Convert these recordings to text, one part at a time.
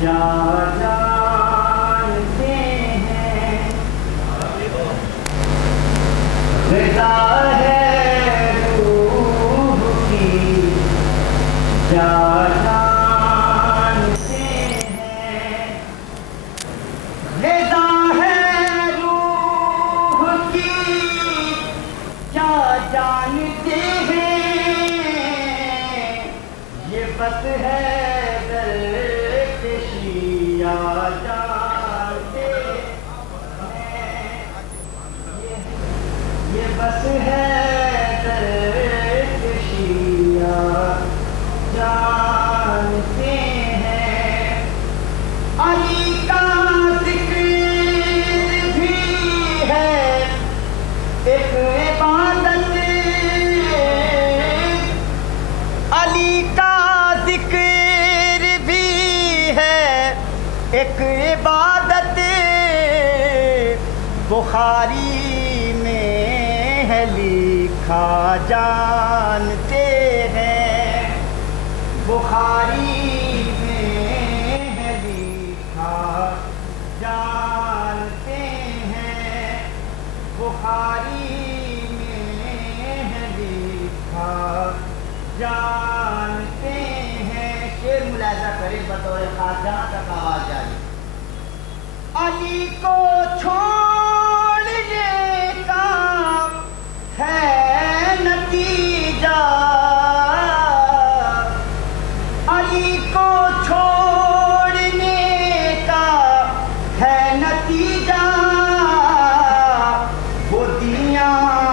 کیا جانتے ہیں غذا ہے روح کی کیا جانتے ہیں غذا ہے روح کی کیا جانتے ہیں یہ بس ہے بس ہے درکشیاں جانتے ہیں علی کا ذکر بھی ہے ایک عبادت علی کا ذکر بھی ہے ایک عبادت بخاری لکھا جانتے ہیں بخاری میں ہے لکھا جانتے ہیں بخاری میں ہے لکھا جانتے ہیں شعر ملاحظہ کریں بطور خاص جہاں تک آواز جاری علی کو چھوڑنے کا ہے نتیجہ علی کو چھوڑنے کا ہے نتیجہ وہ دنیا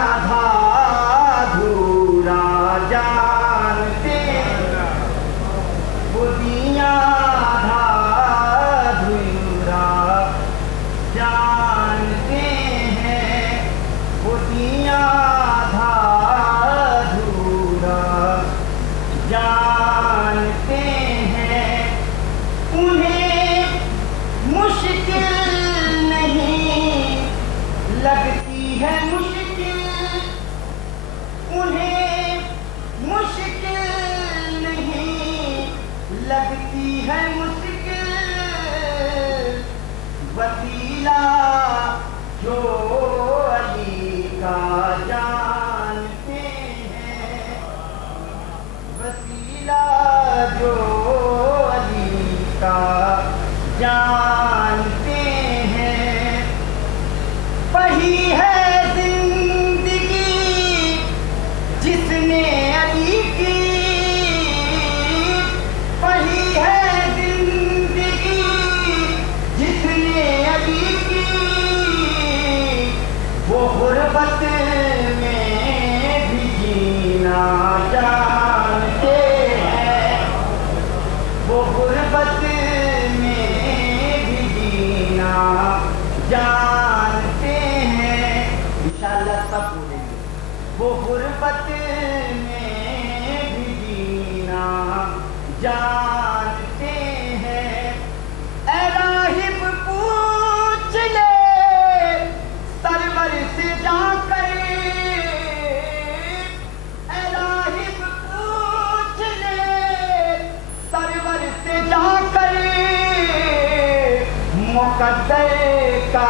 آدھا ادھورا جانتے وہ دنیا آدھا ادھورا جانتے ہیں وہ دنیا جانتے ہیں انہیں مشکل نہیں لگتی ہے مشکل انہیں مشکل نہیں لگتی ہے مشکل وسیلہ جو علی کا جانتے ہیں وسیلہ جو علی کا جانتے ہیں پڑھی ہے زندگی جس نے علی کی پڑھی ہے زندگی جس نے علی کی وہ غربت میں بھی جینا جانتے ہیں وہ غربت میں بھی جینا جانتے ہیں انشاءاللہ سب بولیں گے وہ غربت میں بھی جینا جانتے ہیں اے راہب پوچھ لے سرور سے جا کر اے راہب پوچھ لے سرور سے جا کر مقدر کا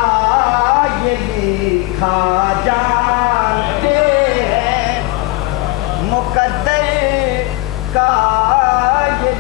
یہ لکھا جانتے ہیں مقدر کا یہ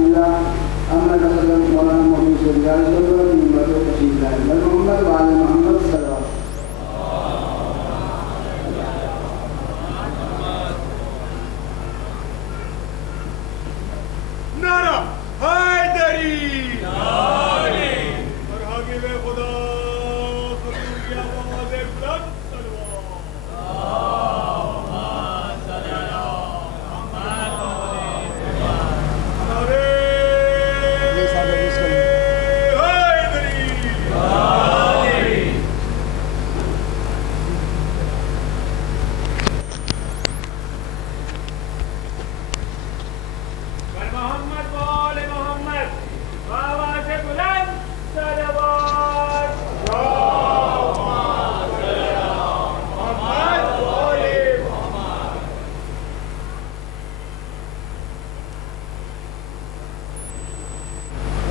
الله أما تقدم مولانا محمد صلى الله عليه وسلم من مرض تشريف الله محمد وعلى محمد صلى الله عليه وسلم.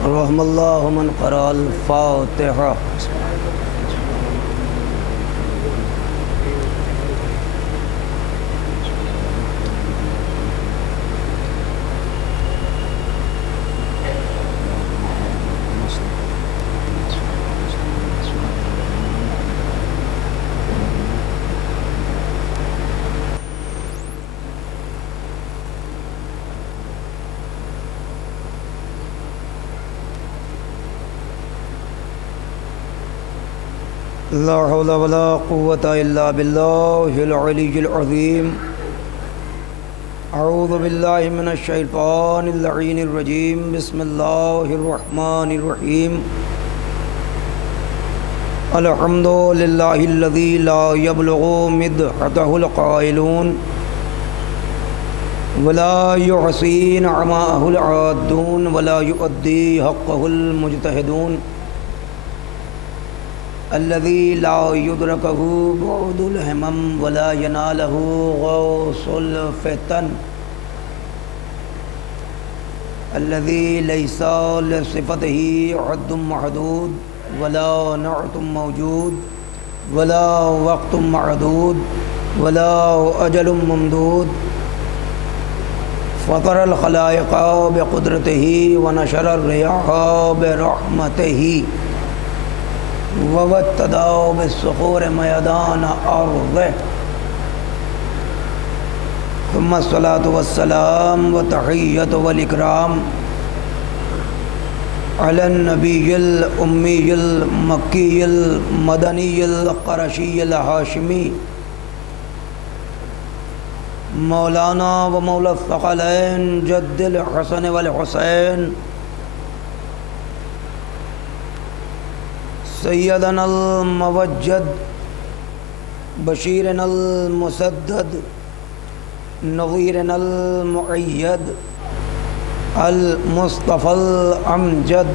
رحم اللہ من قرأ الفاتحہ. لا حول ولا قوة إلا بالله العلي العظيم. أعوذ بالله من الشيطان اللعين الرجيم. بسم الله الرحمن الرحيم. الحمد لله الذي لا يبلغ مدحته القائلون ولا يحصي نعماءه العادون ولا يؤدي حقه المجتهدون الذي لا يدركه بعد الهمم ولا يناله غوص الفتن الذي ليس لصفته حد محدود ولا نعت موجود ولا وقت معدود ولا أجل ممدود فطر الخلائق بقدرته ونشر الرياح برحمته وابتدأ بالصخور ميدان أرضه ثم الصلاة والسلام والتحية والإكرام على النبي الأمي المكي المدني القرشي الهاشمي مولانا ومولى الثقلين جد الحسن والحسين سیدنا الموجد بشیرنا المسدد نظیرنا المؤید المصطفى الامجد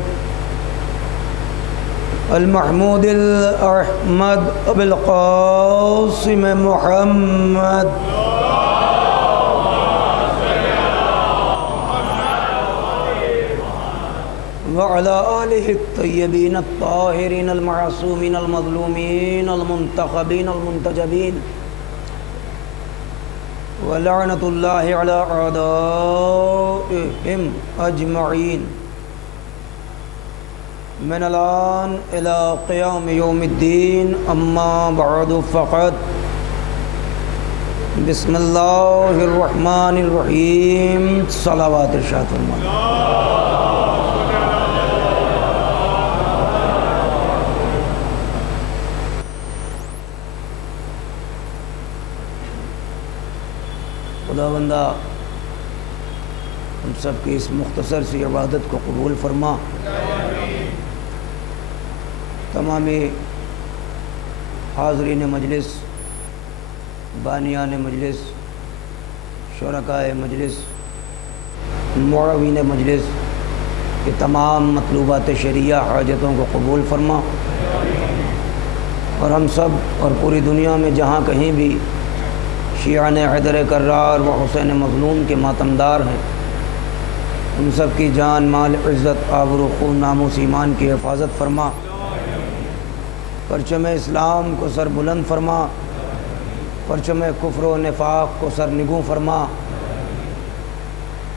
المحمود الاحمد ابو القاسم محمد وعلى آله الطيبين الطاهرين المعصومين المظلومين المنتخبين المنتجبين ولعنة الله على أعدائهم أجمعين من الآن إلى قيام يوم الدين. أما بعد فقد بسم الله الرحمن الرحيم. صلوات ارشاد فرمائیں. خداوندہ ہم سب کی اس مختصر سی عبادت کو قبول فرما. تمامی حاضرین مجلس، بانیان مجلس، شرکائے مجلس، معاونین مجلس کے تمام مطلوبات شرعیہ حاجتوں کو قبول فرما. اور ہم سب اور پوری دنیا میں جہاں کہیں بھی شیعان حیدر کرار و حسین مظلوم کے ماتمدار ہیں، ان سب کی جان، مال، عزت، آبرو، خون، ناموس، ایمان کی حفاظت فرما. پرچم اسلام کو سر بلند فرما، پرچم کفر و نفاق کو سر نگوں فرما.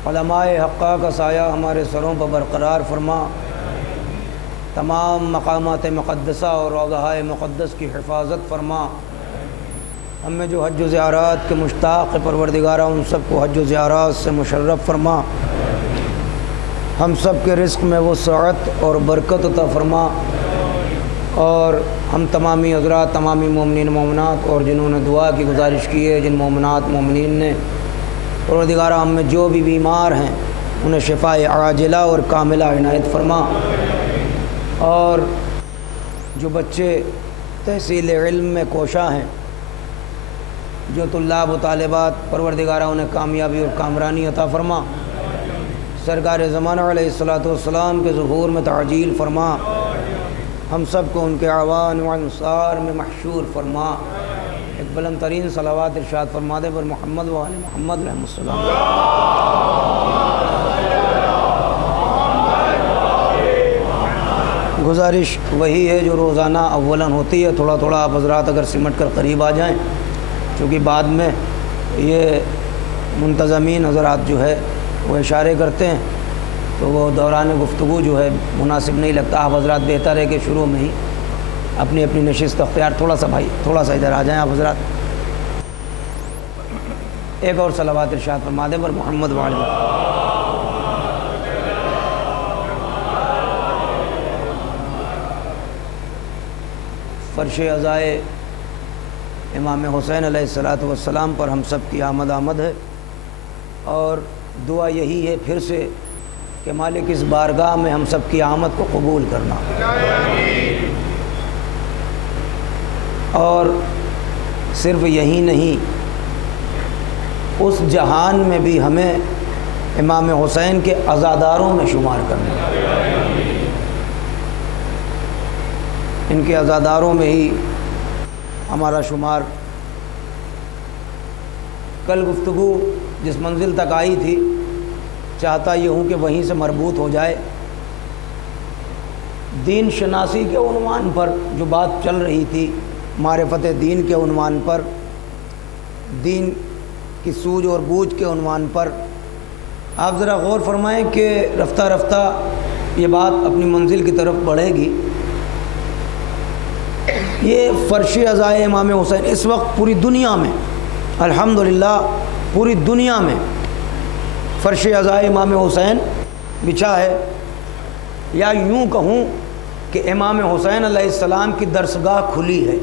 علماء حقہ کا سایہ ہمارے سروں پر برقرار فرما، تمام مقامات مقدسہ اور روضہ مقدس کی حفاظت فرما، ہمیں جو حج و زیارات کے مشتاق پروردگارہ ان سب کو حج و زیارات سے مشرف فرما، ہم سب کے رزق میں وسعت اور برکت عطا فرما، اور ہم تمامی حضرات، تمامی مومنین مومنات اور جنہوں نے دعا کی گزارش کی ہے، جن مومنات مومنین نے، پروردگارہ ہم میں جو بھی بیمار ہیں انہیں شفاء عاجلہ اور کاملہ عنایت فرما، اور جو بچے تحصیل علم میں کوشاں ہیں، جو طلاب و طالبات، پروردگارہ انہیں کامیابی اور کامرانی عطا فرما، سرکار زمانہ علیہ الصلاۃ والسلام کے ظہور میں تعجیل فرما، ہم سب کو ان کے اعوان و انصار میں محشور فرما، ایک بلند ترین صلوات ارشاد فرما دے پر محمد و آل محمد رحمۃ السلام۔ گزارش وہی ہے جو روزانہ اولاً ہوتی ہے، تھوڑا تھوڑا آپ حضرات اگر سمٹ کر قریب آ جائیں، چونکہ بعد میں یہ منتظمین حضرات جو ہے وہ اشارے کرتے ہیں تو وہ دوران گفتگو جو ہے مناسب نہیں لگتا۔ آپ حضرات بہتر ہے کہ شروع میں ہی اپنی اپنی نشست اختیار، تھوڑا سا ادھر آ جائیں آپ حضرات، ایک اور صلوات ارشاد فرما دیں پر محمد و آل محمد۔ فرش عزائے امام حسین علیہ الصلاۃ والسلام پر ہم سب کی آمد ہے، اور دعا یہی ہے پھر سے کہ مالک اس بارگاہ میں ہم سب کی آمد کو قبول کرنا، اور صرف یہی نہیں، اس جہان میں بھی ہمیں امام حسین کے عزاداروں میں شمار کرنا، ان کے عزاداروں میں ہی ہمارا شمار۔ کل گفتگو جس منزل تک آئی تھی، چاہتا یہ ہوں کہ وہیں سے مربوط ہو جائے۔ دین شناسی کے عنوان پر جو بات چل رہی تھی، معرفت دین کے عنوان پر، دین کی سوجھ اور بوجھ کے عنوان پر، آپ ذرا غور فرمائیں کہ رفتہ رفتہ یہ بات اپنی منزل کی طرف بڑھے گی۔ یہ فرش عزائے امام حسین اس وقت پوری دنیا میں، الحمدللہ پوری دنیا میں فرش عزائے امام حسین بچھا ہے، یا یوں کہوں کہ امام حسین علیہ السلام کی درسگاہ کھلی ہے۔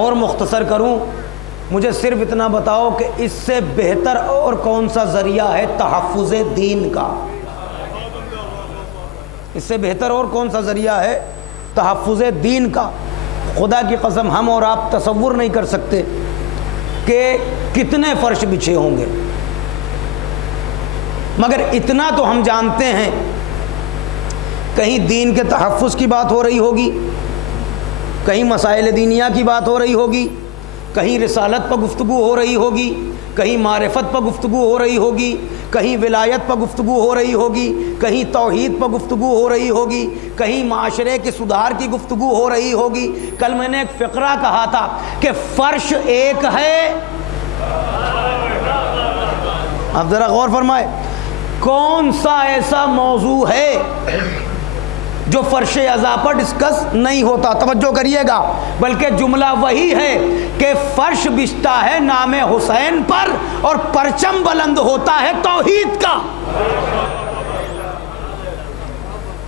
اور مختصر کروں، مجھے صرف اتنا بتاؤ کہ اس سے بہتر اور کون سا ذریعہ ہے تحفظ دین کا؟ اس سے بہتر اور کون سا ذریعہ ہے تحفظ دین کا؟ خدا کی قسم ہم اور آپ تصور نہیں کر سکتے کہ کتنے فرش بچھے ہوں گے، مگر اتنا تو ہم جانتے ہیں، کہیں دین کے تحفظ کی بات ہو رہی ہوگی، کہیں مسائل دینیہ کی بات ہو رہی ہوگی، کہیں رسالت پر گفتگو ہو رہی ہوگی، کہیں معرفت پر گفتگو ہو رہی ہوگی، کہیں ولایت پر گفتگو ہو رہی ہوگی، کہیں توحید پر گفتگو ہو رہی ہوگی، کہیں معاشرے کے سدھار کی گفتگو ہو رہی ہوگی۔ کل میں نے ایک فقرہ کہا تھا کہ فرش ایک ہے، آپ ذرا غور فرمائے، کون سا ایسا موضوع ہے جو فرش عزا پر ڈسکس نہیں ہوتا؟ توجہ کریے گا، بلکہ جملہ وہی ہے کہ فرش بچھتا ہے نام حسین پر اور پرچم بلند ہوتا ہے توحید کا۔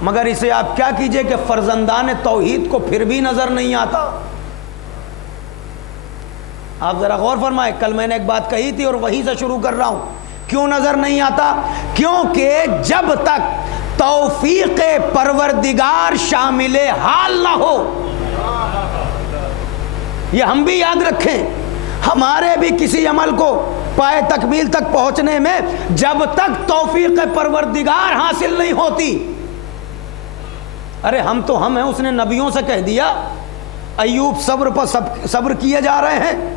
مگر اسے آپ کیا کیجئے کہ فرزندان توحید کو پھر بھی نظر نہیں آتا۔ آپ ذرا غور فرمائے، کل میں نے ایک بات کہی تھی اور وہیں سے شروع کر رہا ہوں، کیوں نظر نہیں آتا؟ کیونکہ جب تک توفیق پروردگار شامل حال نہ ہو، یہ ہم بھی یاد رکھیں، ہمارے بھی کسی عمل کو پائے تکمیل تک پہنچنے میں جب تک توفیق پروردگار حاصل نہیں ہوتی، ارے ہم تو ہم ہیں، اس نے نبیوں سے کہہ دیا، ایوب صبر پر صبر کیے جا رہے ہیں،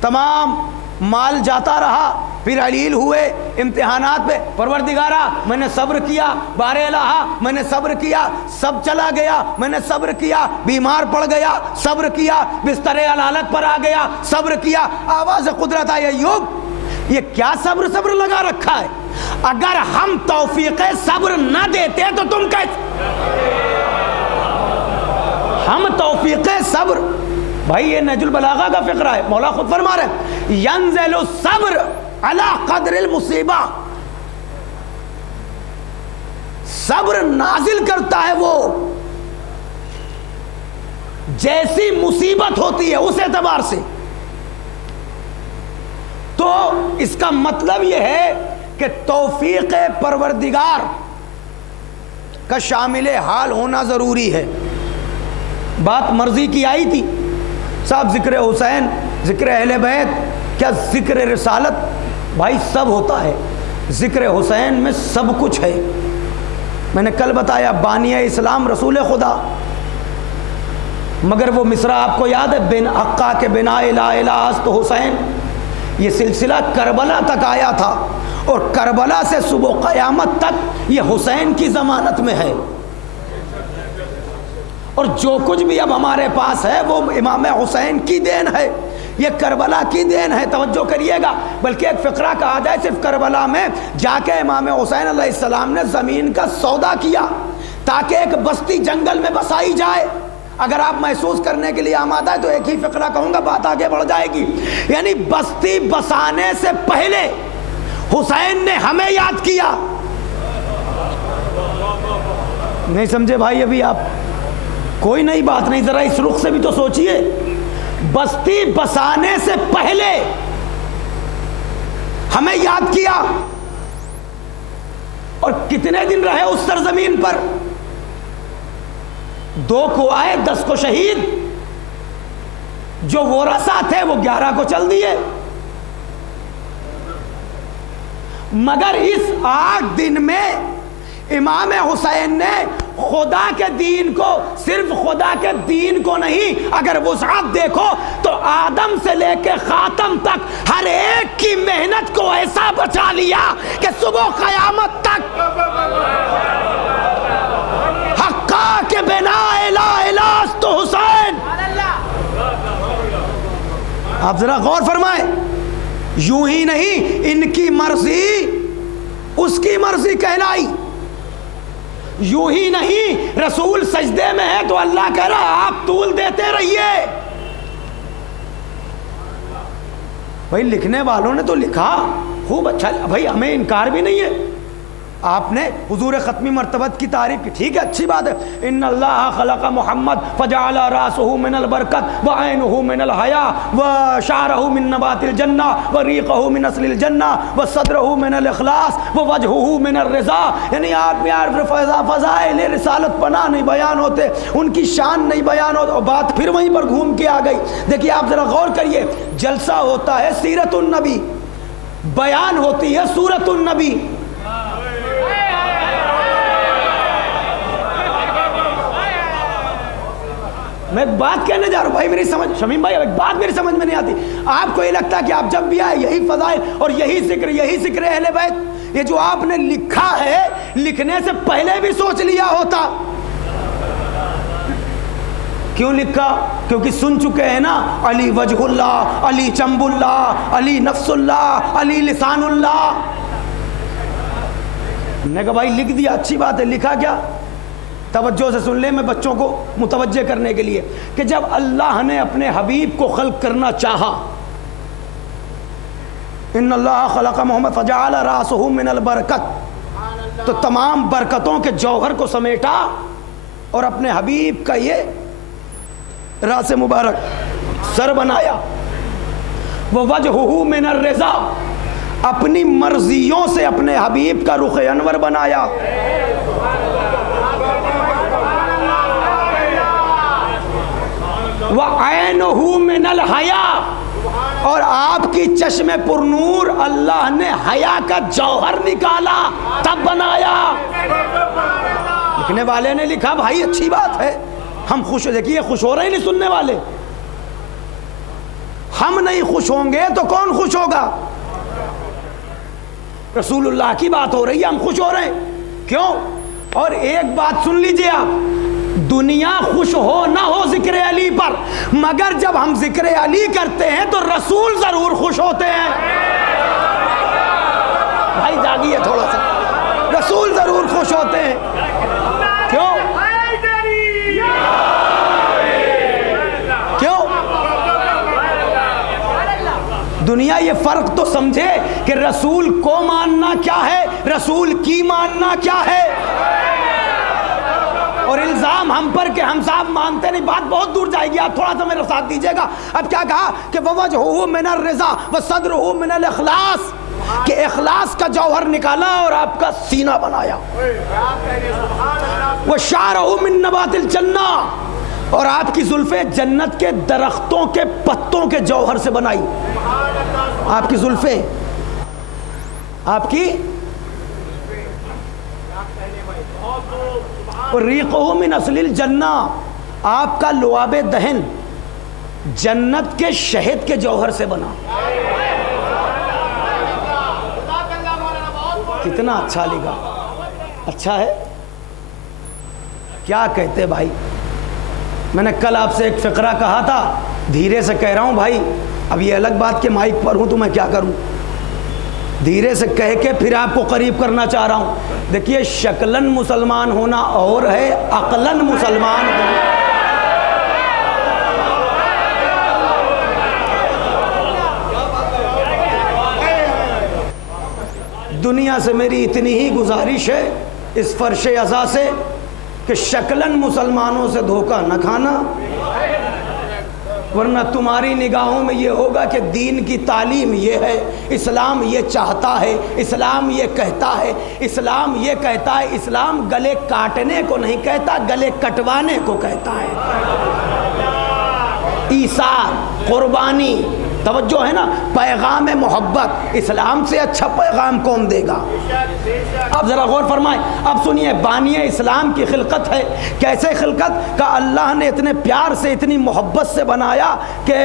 تمام مال جاتا رہا، پھر علیل ہوئے امتحانات پہ، پروردگارا میں نے صبر کیا، بار الہا میں نے صبر کیا، سب چلا گیا، میں نے صبر کیا، بیمار پڑ گیا صبر کیا، بستر علالت پر آ گیا صبر کیا، آواز قدرت آئی ایوب یہ کیا صبر صبر لگا رکھا ہے؟ اگر ہم توفیق صبر نہ دیتے تو تم کیسے؟ ہم توفیق صبر، بھائی یہ نہج البلاغہ کا فقرہ ہے، مولا خود فرما رہے ہیں ینزل الصبر علی قدر المصیبہ، صبر نازل کرتا ہے وہ جیسی مصیبت ہوتی ہے اس اعتبار سے۔ تو اس کا مطلب یہ ہے کہ توفیق پروردگار کا شامل حال ہونا ضروری ہے۔ بات مرضی کی آئی تھی صاحب، ذکر حسین، ذکر اہل بیت، کیا ذکر رسالت؟ بھائی سب ہوتا ہے، ذکر حسین میں سب کچھ ہے۔ میں نے کل بتایا بانی اسلام رسول خدا، مگر وہ مصرع آپ کو یاد ہے بن حقا کے بنا لا الہ است حسین، یہ سلسلہ کربلا تک آیا تھا، اور کربلا سے صبح قیامت تک یہ حسین کی ضمانت میں ہے، اور جو کچھ بھی اب ہمارے پاس ہے وہ امام حسین کی دین ہے، یہ کربلا کی دین ہے۔ توجہ کریے گا، بلکہ ایک فقرہ کہا جائے صرف کربلا میں جا کے امام حسین علیہ السلام نے زمین کا سودا کیا تاکہ ایک بستی جنگل میں بسائی جائے۔ اگر آپ محسوس کرنے کے لیے آمادہ ہے تو ایک ہی فقرہ کہوں گا، بات آگے بڑھ جائے گی۔ یعنی بستی بسانے سے پہلے حسین نے ہمیں یاد کیا۔ نہیں سمجھے بھائی ابھی آپ؟ کوئی نئی بات نہیں، ذرا اس رخ سے بھی تو سوچئے۔ بستی بسانے سے پہلے ہمیں یاد کیا، اور کتنے دن رہے اس سرزمین پر؟ 2 کو آئے 10 کو شہید، جو ورثہ تھے وہ 11 کو چل دیے، مگر اس 8 دن میں امام حسین نے خدا کے دین کو، صرف خدا کے دین کو نہیں، اگر وسعت دیکھو تو آدم سے لے کے خاتم تک ہر ایک کی محنت کو ایسا بچا لیا کہ صبح قیامت تک حقا کے بنا لا الہ است حسین۔ آپ ذرا غور فرمائیں، یوں ہی نہیں، ان کی مرضی اس کی مرضی کہلائی، یوں ہی نہیں رسول سجدے میں ہے تو اللہ کہہ رہا آپ طول دیتے رہیے۔ بھائی لکھنے والوں نے تو لکھا خوب اچھا، بھائی ہمیں انکار بھی نہیں ہے، آپ نے حضور ختمی مرتبت کی تعریف کی، ٹھیک ہے اچھی بات ہے۔ ان اللہ خلق محمد فجعل راسہ من البرکت وعینہ من الحیا وشعرہ من نبات الجنہ وریقہ من اصل الجنہ وصدرہ من الاخلاص ووجہہ من الرضا۔ یعنی آپ میں فضائل رسالت پناہ نہیں بیان ہوتے، ان کی شان نہیں بیان ہوتے، اور بات پھر وہیں پر گھوم کے آ گئی۔ دیکھیے آپ ذرا غور کریے، جلسہ ہوتا ہے سیرت النبی، بیان ہوتی ہے سورت النبی۔ میں ایک بات کہنے جا رہا ہوں بھائی، میری سمجھ، شمیم بھائی ایک بات میری سمجھ میں نہیں آتی۔ آپ کو یہ لگتا ہے کہ آپ جب بھی آئے یہی فضائل اور یہی ذکر اہل بیت، یہ جو آپ نے لکھا ہے لکھنے سے پہلے بھی سوچ لیا ہوتا؟ کیوں لکھا؟ کیونکہ سن چکے ہیں نا، علی وجہ اللہ، علی چمب اللہ، علی نفس اللہ، علی لسان اللہ۔ ہم نے کہا بھائی لکھ دیا، اچھی بات ہے، لکھا کیا؟ توجہ سے سن لیں، میں بچوں کو متوجہ کرنے کے لیے، کہ جب اللہ نے اپنے حبیب کو خلق کرنا چاہا، ان اللہ خلق محمد فجعل راسہ من البرکت، تو تمام برکتوں کے جوہر کو سمیٹا اور اپنے حبیب کا یہ راس مبارک سر بنایا۔ ووجہہ من الرضا، اپنی مرضیوں سے اپنے حبیب کا رخ انور بنایا۔ وَعَيْنُهُ مِنَ الْحَيَا، اور آپ کی چشم پر نور اللہ نے حیا کا جوہر نکالا تب بنایا۔ لکھنے والے نے لکھا بھائی اچھی بات ہے، ہم خوش، دیکھیے خوش ہو رہے ہیں نہیں سننے والے، ہم نہیں خوش ہوں گے تو کون خوش ہوگا؟ رسول اللہ کی بات ہو رہی ہے، ہم خوش ہو رہے ہیں، کیوں؟ اور ایک بات سن لیجئے آپ، دنیا خوش ہو نہ ہو ذکر علی پر، مگر جب ہم ذکر علی کرتے ہیں تو رسول ضرور خوش ہوتے ہیں۔ بھائی جاگیے تھوڑا سا. رسول ضرور خوش ہوتے ہیں. کیوں؟ کیوں؟ دنیا یہ فرق تو سمجھے کہ رسول کو ماننا کیا ہے، رسول کی ماننا کیا ہے. اور الزام ہم پر کہ ہم صاحب مانتے نہیں، بات بہت دور جائے گی، آپ تھوڑا سا میرا ساتھ دیجیے گا. اب کیا کہا کہ وَوَجْهُهُ مِنَ الرِّضَا وَصَدْرُهُ مِنَ الْإِخْلَاصِ، کہ اخلاص کا جوہر نکالا اور آپ کا سینہ بنایا. وَشَعْرَهُ مِن نَبَاتِ الْجَنَّةِ، اور آپ کی زلفیں جنت کے درختوں کے پتوں کے جوہر سے بنائی. آپ کی زلفیں، آپ کی ریقہ من اصل الجنہ، آپ کا لعاب دہن جنت کے شہد کے جوہر سے بنا. کتنا اچھا لگا. اچھا ہے. کیا کہتے بھائی؟ میں نے کل آپ سے ایک فقرہ کہا تھا، دھیرے سے کہہ رہا ہوں بھائی. اب یہ الگ بات کہ مائک پر ہوں تو میں کیا کروں، دھیرے سے کہہ کے پھر آپ کو قریب کرنا چاہ رہا ہوں. دیکھیے شکلاً مسلمان ہونا اور ہے عقلاً مسلمان ہونا. دنیا سے میری اتنی ہی گزارش ہے اس فرش عزا سے کہ شکلاً مسلمانوں سے دھوکہ نہ کھانا، ورنہ تمہاری نگاہوں میں یہ ہوگا کہ دین کی تعلیم یہ ہے، اسلام یہ چاہتا ہے، اسلام یہ کہتا ہے، اسلام یہ کہتا ہے. اسلام گلے کاٹنے کو نہیں کہتا، گلے کٹوانے کو کہتا ہے. ایثار، قربانی، توجہ ہے نا، پیغام محبت. اسلام سے اچھا پیغام کون دے گا؟ اب ذرا غور فرمائیں. اب سنیے، بانی اسلام کی خلقت ہے. کیسے خلقت کا؟ اللہ نے اتنے پیار سے اتنی محبت سے بنایا کہ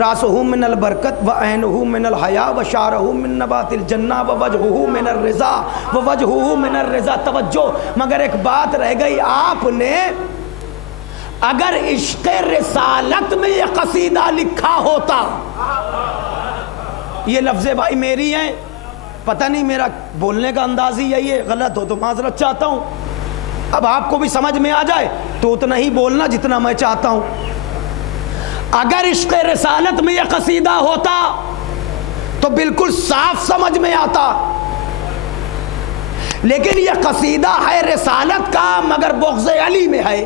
راسہ من البرکت وعینہ من الحیا وشعرہ من نبات الجنہ ووجہہ من الرضا ووجہہ من الرضا. توجہ، مگر ایک بات رہ گئی. آپ نے اگر عشق رسالت میں یہ قصیدہ لکھا ہوتا، یہ لفظ بھائی میری ہیں، پتہ نہیں میرا بولنے کا انداز ہی یہی ہے، غلط ہو تو معذرت چاہتا ہوں. اب آپ کو بھی سمجھ میں آ جائے تو اتنا ہی بولنا جتنا میں چاہتا ہوں. اگر عشق رسالت میں یہ قصیدہ ہوتا تو بالکل صاف سمجھ میں آتا، لیکن یہ قصیدہ ہے رسالت کا مگر بغض علی میں ہے.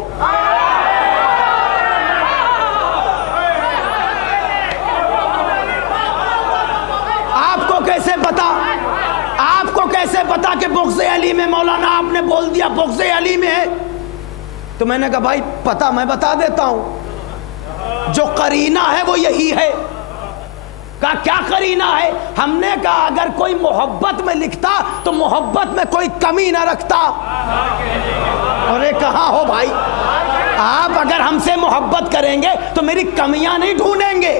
کیسے پتا؟ آپ کو کیسے پتا کہ بغض علی میں؟ مولانا آپ نے بول دیا بغض علی میں ہے. تو میں نے کہا بھائی پتا میں بتا دیتا ہوں، جو قرینہ ہے وہ یہی ہے. کہا کیا قرینہ ہے؟ ہم نے کہا اگر کوئی محبت میں لکھتا تو محبت میں کوئی کمی نہ رکھتا. اور کہاں ہو بھائی؟ آپ اگر ہم سے محبت کریں گے تو میری کمیاں نہیں ڈھونڈیں گے،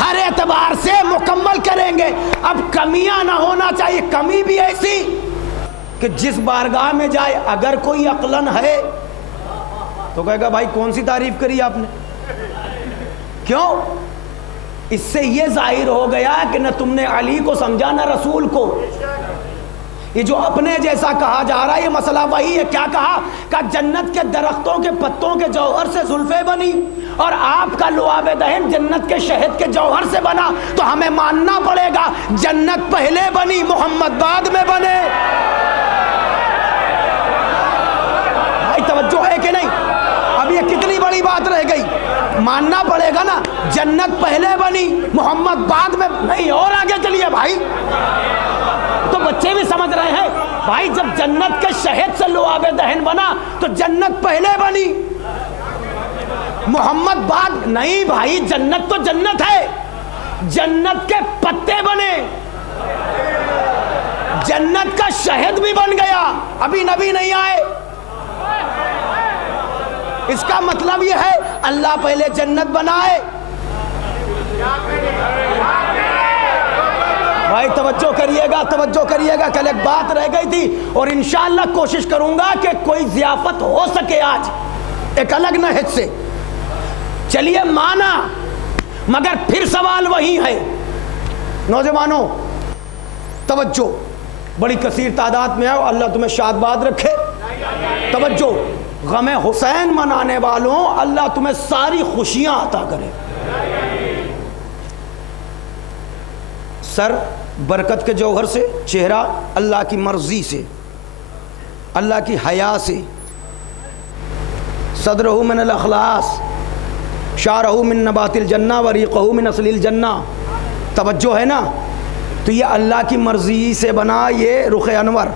ہر اعتبار سے مکمل کریں گے. اب کمیاں نہ ہونا چاہیے. کمی بھی ایسی کہ جس بارگاہ میں جائے اگر کوئی عقلاً ہے تو کہے گا بھائی کون سی تعریف کری آپ نے؟ کیوں؟ اس سے یہ ظاہر ہو گیا کہ نہ تم نے علی کو سمجھا نہ رسول کو. یہ جو اپنے جیسا کہا جا رہا ہے یہ مسئلہ وہی ہے. کیا کہا؟ کہ جنت کے درختوں کے پتوں کے جوہر سے زلفیں بنی اور آپ کا لعاب دہن جنت کے شہد کے جوہر سے بنا. تو ہمیں ماننا پڑے گا جنت پہلے بنی، محمد بعد میں بنے. بھائی توجہ ہے کہ نہیں؟ اب یہ کتنی بڑی بات رہ گئی. ماننا پڑے گا نا، جنت پہلے بنی محمد بعد میں. نہیں اور آگے چلیے بھائی، تو بچے بھی سمجھ رہے ہیں بھائی. جب جنت کے شہد سے لعاب دہن بنا تو جنت پہلے بنی، محمد بعد نہیں. بھائی جنت تو جنت ہے، جنت کے پتے بنے، جنت کا شہد بھی بن گیا، ابھی نبی نہیں آئے. اس کا مطلب یہ ہے اللہ پہلے جنت بنائے. بھائی توجہ کریے گا، توجہ کریے گا. کل ایک بات رہ گئی تھی اور انشاءاللہ کوشش کروں گا کہ کوئی ضیافت ہو سکے آج ایک الگ نہج سے. چلیے مانا، مگر پھر سوال وہی ہے نوجوانوں توجہ، بڑی کثیر تعداد میں آؤ، اللہ تمہیں شاد باد رکھے. توجہ، غم حسین منانے والوں اللہ تمہیں ساری خوشیاں عطا کرے. سر برکت کے جوہر سے، چہرہ اللہ کی مرضی سے، اللہ کی حیا سے، صدرہ من الاخلاص، شعرہ من نبات الجنہ وریقہ من اصل الجنہ. توجہ ہے نا؟ تو یہ اللہ کی مرضی سے بنا یہ رخ انور.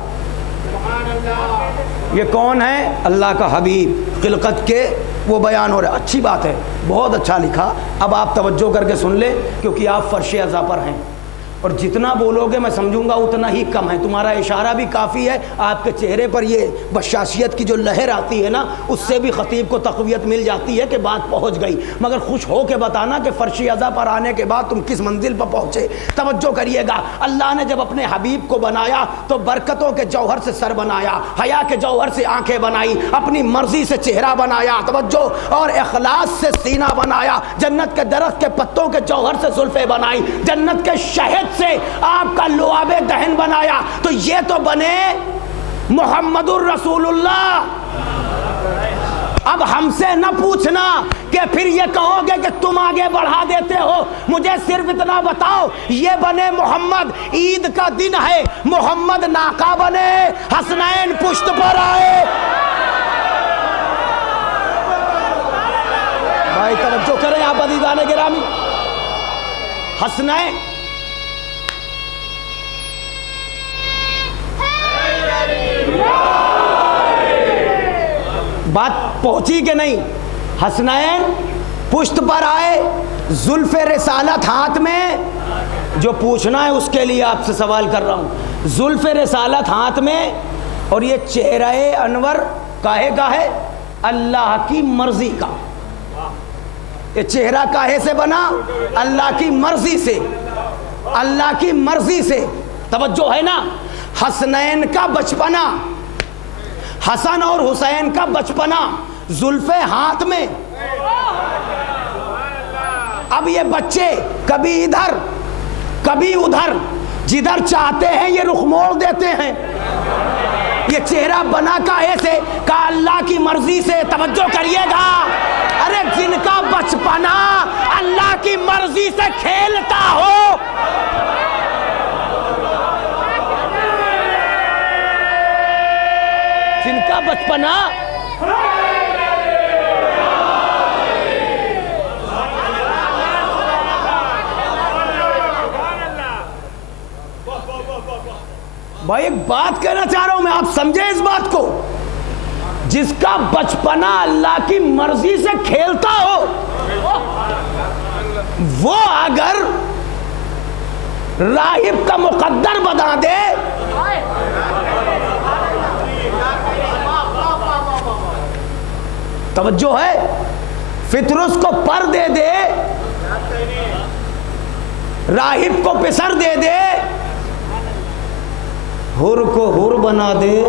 یہ کون ہے؟ اللہ کا حبیب، خلقت کے وہ بیان ہو رہا ہے. اچھی بات ہے، بہت اچھا لکھا. اب آپ توجہ کر کے سن لیں کیونکہ آپ فرش اعضاء پر ہیں، اور جتنا بولو گے میں سمجھوں گا اتنا ہی کم ہے. تمہارا اشارہ بھی کافی ہے. آپ کے چہرے پر یہ بشاشیت کی جو لہر آتی ہے نا، اس سے بھی خطیب کو تقویت مل جاتی ہے کہ بات پہنچ گئی. مگر خوش ہو کے بتانا کہ فرش اعضاء پر آنے کے بعد تم کس منزل پر پہنچے. توجہ کریے گا، اللہ نے جب اپنے حبیب کو بنایا تو برکتوں کے جوہر سے سر بنایا، حیا کے جوہر سے آنکھیں بنائی، اپنی مرضی سے چہرہ بنایا، توجہ، اور اخلاص سے سینہ بنایا، جنت کے درخت کے پتوں کے جوہر سے زلفیں بنائی، جنت کے شہد سے آپ کا لعاب دہن بنایا. تو یہ تو بنے محمد الرسول اللہ. اب ہم سے نہ پوچھنا کہ پھر یہ کہو گے کہ تم آگے بڑھا دیتے ہو. مجھے صرف اتنا بتاؤ، یہ بنے محمد، عید کا دن ہے، محمد ناقہ بنے، حسنین پشت پر آئے. بھائی توجہ کریں آپ عزیزان گرامی. حسنین بات پہنچی کہ نہیں؟ حسنین پشت پر آئے، زلف رسالت ہاتھ میں. جو پوچھنا ہے اس کے لیے آپ سے سوال کر رہا ہوں. زلف رسالت ہاتھ میں، اور یہ چہرہ انور کاہے کا ہے؟ اللہ کی مرضی کا. یہ چہرہ کاہے سے بنا؟ اللہ کی مرضی سے، اللہ کی مرضی سے. توجہ ہے نا؟ حسنین کا بچپنا، حسن اور حسین کا بچپنا، زلفیں ہاتھ میں. اب یہ بچے کبھی ادھر کبھی ادھر، جدھر چاہتے ہیں یہ رخ موڑ دیتے ہیں. یہ چہرہ بنا کاہے سے؟ کا اللہ کی مرضی سے. توجہ کریے گا، ارے جن کا بچپنا اللہ کی مرضی سے کھیلتا ہو، جن کا بچپنا بھائی ایک بات کہنا چاہ رہا ہوں میں، آپ سمجھیں اس بات کو. جس کا بچپنا اللہ کی مرضی سے کھیلتا ہو، وہ اگر راہب کا مقدر بنا دے، توجہ ہے، فطرس کو پر دے دے، راہب کو پسر دے دے، حر کو حر بنا دے.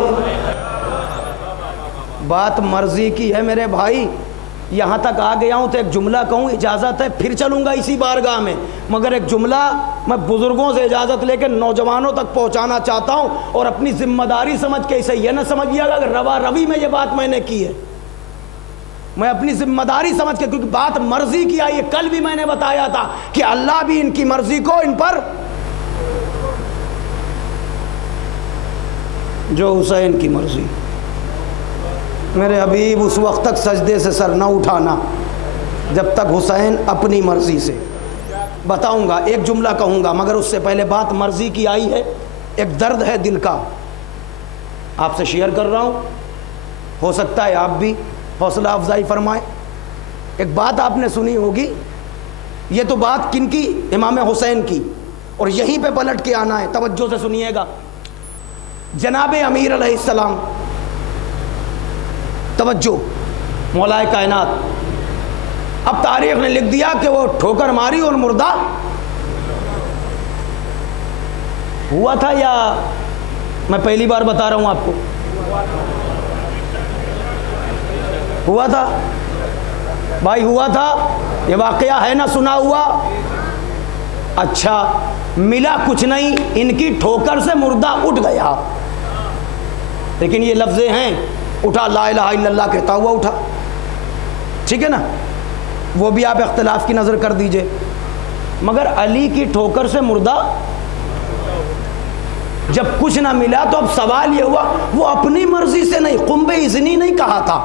بات مرضی کی ہے میرے بھائی. یہاں تک آ گیا ہوں تو ایک جملہ کہوں، اجازت ہے پھر چلوں گا اسی بارگاہ میں، مگر ایک جملہ میں بزرگوں سے اجازت لے کے نوجوانوں تک پہنچانا چاہتا ہوں، اور اپنی ذمہ داری سمجھ کے. اسے یہ نہ سمجھیے گا کہ روا روی میں یہ بات میں نے کی ہے، میں اپنی ذمہ داری سمجھ کے، کیونکہ بات مرضی کی آئی ہے. کل بھی میں نے بتایا تھا کہ اللہ بھی ان کی مرضی کو ان پر، جو حسین کی مرضی. میرے حبیب اس وقت تک سجدے سے سر نہ اٹھانا جب تک حسین اپنی مرضی سے. بتاؤں گا، ایک جملہ کہوں گا، مگر اس سے پہلے بات مرضی کی آئی ہے، ایک درد ہے دل کا، آپ سے شیئر کر رہا ہوں. ہو سکتا ہے آپ بھی حوصلہ افزائی فرمائیں. ایک بات آپ نے سنی ہوگی، یہ تو بات کن کی؟ امام حسین کی، اور یہیں پہ پلٹ کے آنا ہے. توجہ سے سنیے گا. جناب امیر علیہ السلام، توجہ، مولا کائنات، اب تاریخ نے لکھ دیا کہ وہ ٹھوکر ماری اور مردہ ہوا تھا، یا میں پہلی بار بتا رہا ہوں آپ کو؟ ہوا تھا بھائی، ہوا تھا. یہ واقعہ ہے نا سنا ہوا؟ اچھا ملا کچھ نہیں، ان کی ٹھوکر سے مردہ اٹھ گیا، لیکن یہ لفظیں ہیں اٹھا، لا الہ الا اللہ کہتا ہوا اٹھا، ٹھیک ہے نا، وہ بھی آپ اختلاف کی نظر کر دیجئے، مگر علی کی ٹھوکر سے مردہ جب کچھ نہ ملا تو اب سوال یہ ہوا، وہ اپنی مرضی سے نہیں، قنب اذنی نہیں کہا تھا،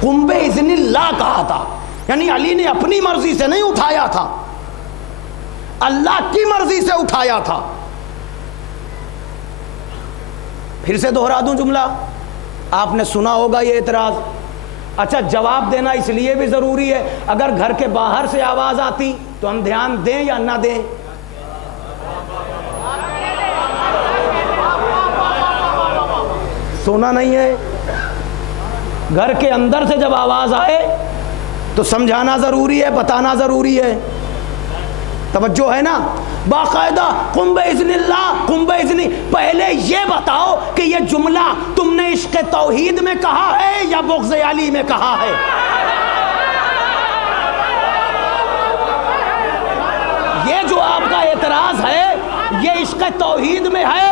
قنب اذن اللہ کہا تھا، یعنی علی نے اپنی مرضی سے نہیں اٹھایا تھا، اللہ کی مرضی سے اٹھایا تھا۔ پھر سے دوہرا دوں جملہ، آپ نے سنا ہوگا یہ اعتراض، اچھا جواب دینا اس لیے بھی ضروری ہے، اگر گھر کے باہر سے آواز آتی تو ہم دھیان دیں یا نہ دیں؟ سونا نہیں ہے؟ گھر کے اندر سے جب آواز آئے تو سمجھانا ضروری ہے، بتانا ضروری ہے، توجہ ہے نا؟ باقاعدہ قنب اذن اللہ، قنب اذنی، پہلے یہ بتاؤ کہ یہ جملہ تم نے عشق توحید میں کہا ہے یا بغض علی میں کہا ہے؟ یہ جو آپ کا اعتراض ہے یہ عشق توحید میں ہے،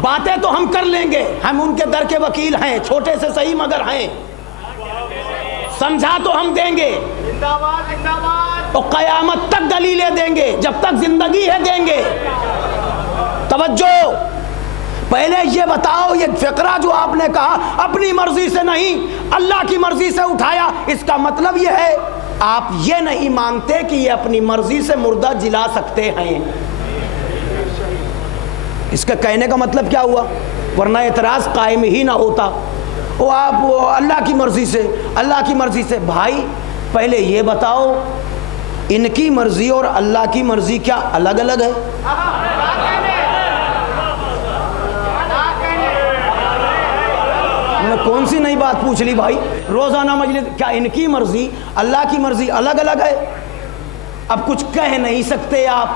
باتیں تو ہم کر لیں گے، ہم ان کے در کے وکیل ہیں، چھوٹے سے صحیح مگر ہیں، سمجھا تو ہم دیں گے، اور قیامت تک دلیلیں دیں گے، جب تک زندگی ہے دیں گے۔ توجہ، پہلے یہ بتاؤ یہ فقرہ جو آپ نے کہا اپنی مرضی سے نہیں اللہ کی مرضی سے اٹھایا، اس کا مطلب یہ ہے آپ یہ نہیں مانتے کہ یہ اپنی مرضی سے مردہ جلا سکتے ہیں، اس کا کہنے کا مطلب کیا ہوا؟ ورنہ اعتراض قائم ہی نہ ہوتا، وہ آپ اللہ کی مرضی سے، اللہ کی مرضی سے۔ بھائی پہلے یہ بتاؤ ان کی مرضی اور اللہ کی مرضی کیا الگ الگ ہے؟ ہم نے کون سی نئی بات پوچھ لی بھائی؟ روزانہ مجلس، کیا ان کی مرضی اللہ کی مرضی الگ الگ ہے؟ اب کچھ کہہ نہیں سکتے آپ،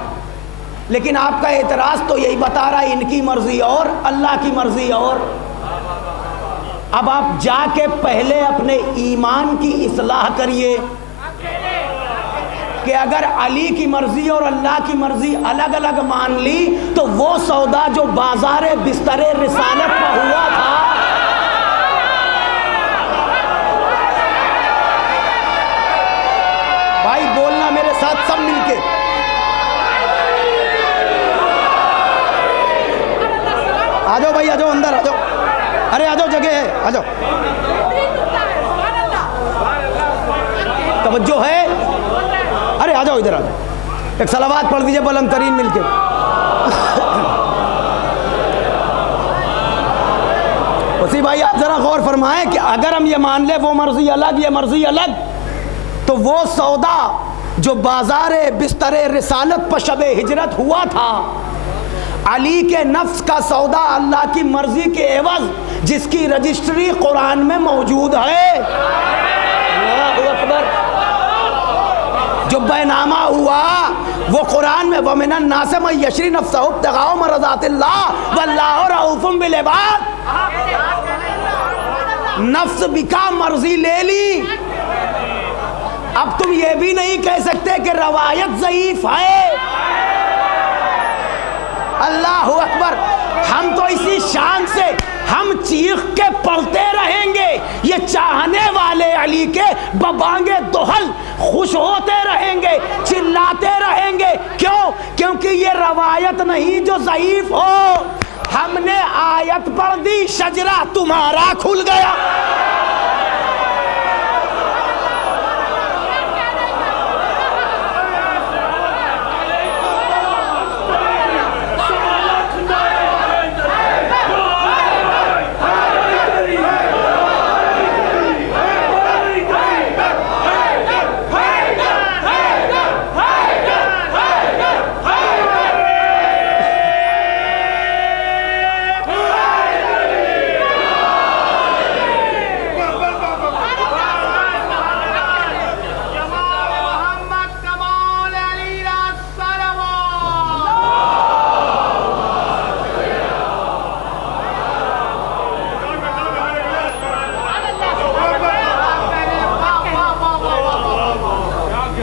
لیکن آپ کا اعتراض تو یہی بتا رہا ہے ان کی مرضی اور اللہ کی مرضی اور۔ اب آپ جا کے پہلے اپنے ایمان کی اصلاح کریے کہ اگر علی کی مرضی اور اللہ کی مرضی الگ الگ مان لی تو وہ سودا جو بازار بستر رسالت میں ہوا تھا، بھائی بولنا میرے ساتھ سب مل کے، آ جاؤ بھائی، آ جاؤ اندر آ جاؤ، ارے آ جاؤ جگہ ہے، آ جاؤ، توجہ ہے، ارے آ جاؤ ادھر آ جاؤ، ایک صلوات پڑھ دیجئے بلند ترین مل کے۔ اسی بھائی آپ ذرا غور فرمائیں کہ اگر ہم یہ مان لیں وہ مرضی الگ یہ مرضی الگ، تو وہ سودا جو بازار بستر رسالت پر شب ہجرت ہوا تھا، علی کے نفس کا سودا اللہ کی مرضی کے عوض جس کی رجسٹری قرآن میں موجود ہے، اللہ اکبر، جو بینامہ ہوا وہ قرآن میں وَمِنَ النَّاسِ مَن يَشْرِي نَفْسَهُ ابْتِغَاءَ مَرْضَاتِ اللَّهِ وَاللَّهُ رَءُوفٌ بِالْعِبَادِ، نفس بکا مرضی لے لی۔ اب تم یہ بھی نہیں کہہ سکتے کہ روایت ضعیف ہے، اللہ اکبر، ہم تو اسی شان سے ہم چیخ کے پڑھتے رہیں گے، یہ چاہنے والے علی کے ببانگے دہل خوش ہوتے رہیں گے، چلاتے رہیں گے، کیوں؟ کیونکہ یہ روایت نہیں جو ضعیف ہو، ہم نے آیت پڑھ دی، شجرہ تمہارا کھل گیا۔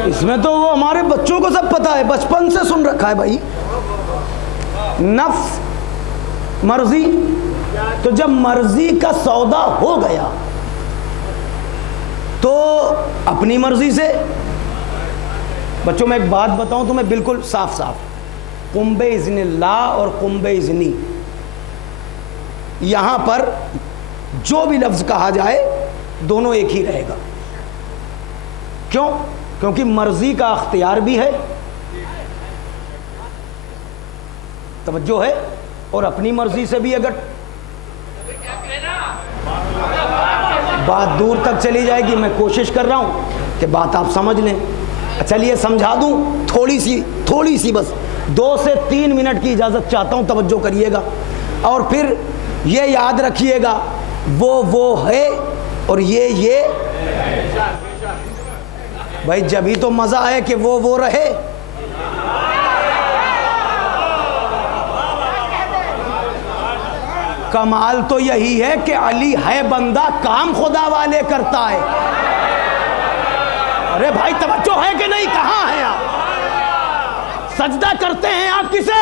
اس میں تو وہ ہمارے پتہ ہے، بچپن سے سن رکھا ہے بھائی، نفس مرضی. تو جب مرضی کا سودا ہو گیا تو اپنی مرضی سے. بچوں میں ایک بات بتاؤں تمہیں بالکل صاف صاف، قم بِإِذْنِ اللہ اور قم بِإِذْنِی، یہاں پر جو بھی لفظ کہا جائے دونوں ایک ہی رہے گا. کیوں؟ کیونکہ مرضی کا اختیار بھی ہے، توجہ ہے، اور اپنی مرضی سے بھی. اگر بات دور تک چلی جائے گی، میں کوشش کر رہا ہوں کہ بات آپ سمجھ لیں. چلیے سمجھا دوں تھوڑی سی بس 2 سے 3 منٹ کی اجازت چاہتا ہوں، توجہ کریے گا. اور پھر یہ یاد رکھیے گا، وہ ہے اور یہ بھائی جبھی تو مزہ ہے کہ وہ رہے. کمال تو یہی ہے کہ علی ہے بندہ، کام خدا والے کرتا ہے. ارے بھائی توجہ ہے کہ نہیں؟ کہاں ہیں آپ؟ سجدہ کرتے ہیں آپ کسے